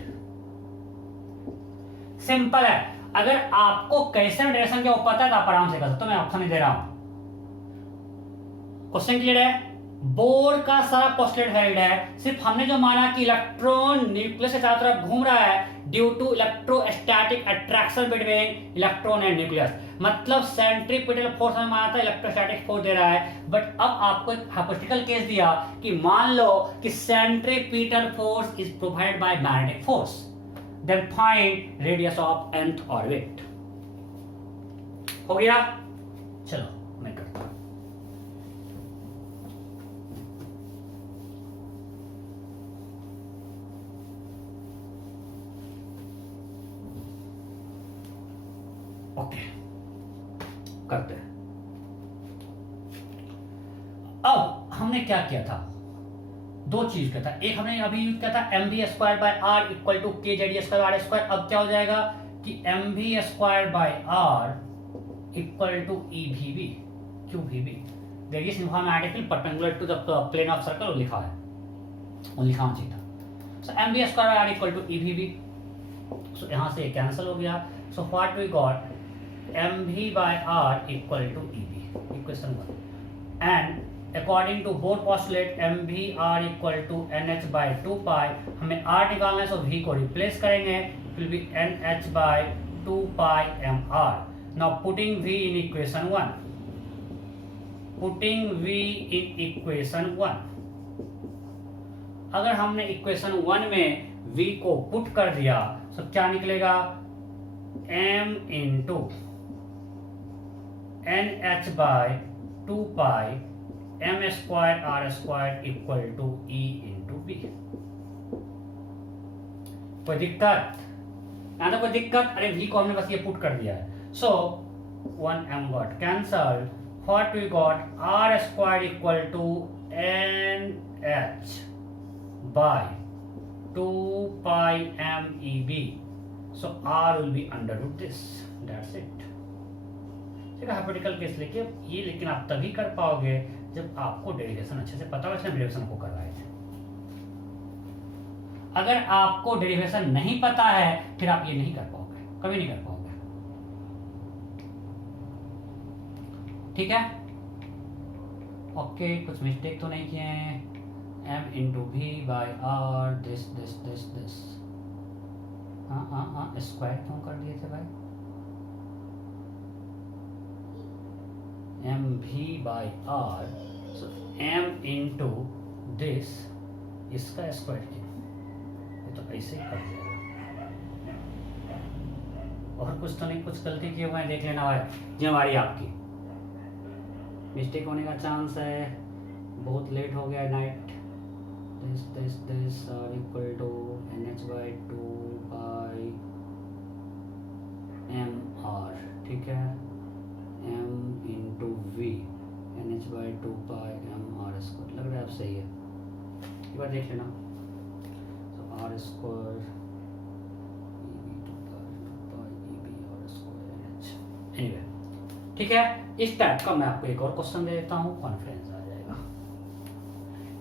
Simple है, अगर आपको कैसे डायरेक्शन क्या पता है तो आप आराम से कर सकते हो, मैं ऑप्शन नहीं दे रहा हूं। क्वेश्चन क्लियर है, बोर का सारा पोस्टुलेट वैलिड है, सिर्फ हमने जो माना कि इलेक्ट्रॉन न्यूक्लियस के चारों तरफ घूम रहा है due to electrostatic attraction between electron and nucleus, मतलब सेंट्रीपिटल फोर्स हमें माना था इलेक्ट्रोस्टैटिक फोर्स दे रहा है। बट अब आपको एक हाइपोथेटिकल केस दिया कि मान लो कि centripetal force is provided by magnetic force, then find radius of nth orbit. हो गया, चलो मैं करता हूं। ओके, करते हैं। अब हमने क्या किया था, दो चीज किया था, एक हमने अभी यूज किया था mv square by r equal to k Z square r square. अब क्या हो जाएगा कि mv square by r equal to e v b q v b, radius uniform magnetic perpendicular to the plane of circle लिखा है, वो लिखा होना चाहिए था। So mv square by r equal to e v b, so यहां से कैंसिल हो गया। So what we got mv by r equal to eb, equation 1, and according to both postulate mv r equal to nh by 2 pi, हमें r निकालना है, so v को replace करेंगे, it will be nh by 2 pi mr. Now putting v in equation 1, putting v in equation 1, अगर हमने equation 1 में v को put कर दिया तो क्या निकलेगा, m into nh by 2 pi m square r square equal to e into b। कोई दिक्कत? यहाँ तो कोई दिक्कत, अरे v को हमने बस ये पुट कर दिया है। सो 1m got cancelled, what we got, r square equal to nh by 2 pi m eb, so r will be under root this, that's it। Hypothetical case लेके ये, लेकिन आप तभी कर पाओगे जब आपको डेरिवेशन अच्छे से पता हो, इसलिए डेरिवेशन को कर रहे थे। अगर आपको डेरिवेशन नहीं पता है फिर आप ये नहीं कर पाओगे, कभी नहीं कर पाओगे, ठीक है। ओके, कुछ मिस्टेक तो नहीं किए हैं, m into v by r this this this this, हाँ स्क्वायर क्यों कर दिए थे भाई, mv by r, so m into this, इसका स्क्वायर क्यों, ये तो ऐसे ही कर दिया। और कुछ तो नहीं, कुछ गलती किए हुए हैं, देख लेना है, जिम्मेवारी आपकी, मिस्टेक होने का चांस है, बहुत लेट हो गया night. This this this r equal to nh by 2 by mr, ठीक है, m into v nh by 2 pi m r square, लग रहा है अब सही है, एक बार देख लेना। तो r स्क्वायर एनीवे, ठीक है। इस टाइप का मैं आपको एक और क्वेश्चन दे देता हूँ, कॉन्फिडेंस आ जाएगा।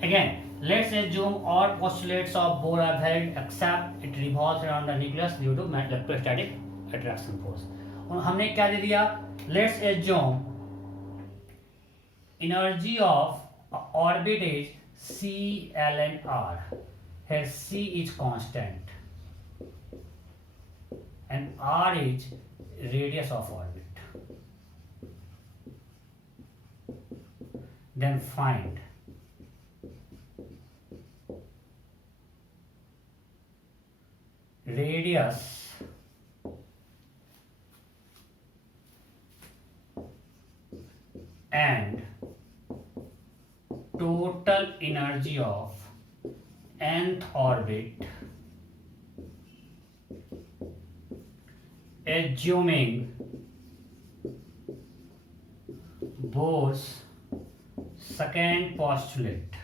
Again let's assume all postulates of Bohr are valid except it revolves around the nucleus due to electrostatic attraction force। और हमने क्या दे दिया, let's assume energy of orbit is c ln r, here c is constant and r is radius of orbit, then find radius and total energy of nth orbit assuming Bohr's second postulate,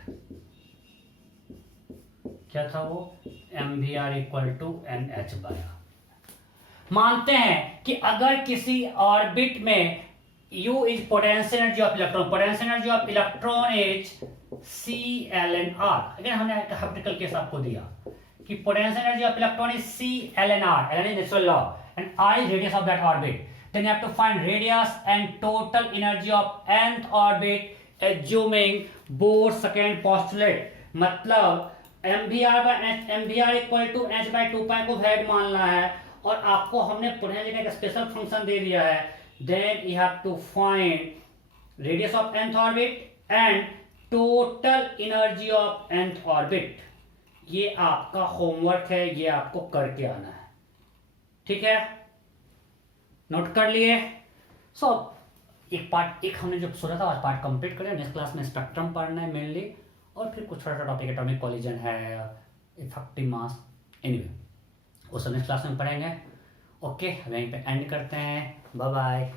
क्या था वो, mvr equal to NH/r। मानते हैं कि अगर किसी orbit में U is potential energy of electron, potential energy of electron is C ln r। अगर हमने हाइपोथेटिकल केस आपको दिया कि potential energy of electron is C ln r, ln is natural law and r is radius of that orbit, then you have to find radius and total energy of nth orbit assuming Bohr's second postulate। मतलब mvr equal to h/2π को value मानना है और आपको हमने potential का special function दे दिया है। Then you have to find radius of nth orbit and total energy of nth orbit। ये आपका होमवर्क है, ये आपको करके आना है, ठीक है, नोट कर लिए। एक हमने जो सोचा था आज पार्ट कंप्लीट करें, नेक्स्ट क्लास में स्पेक्ट्रम पढ़ना है मेनली, और फिर कुछ छोटा टॉपिक एटॉमिक कॉलिजन है, इफेक्टिव मास, एनीवे वो सब नेक्स्ट क्लास में पढ़ेंगे। ओके, हम यहीं पे एंड करते हैं, बाय बाय।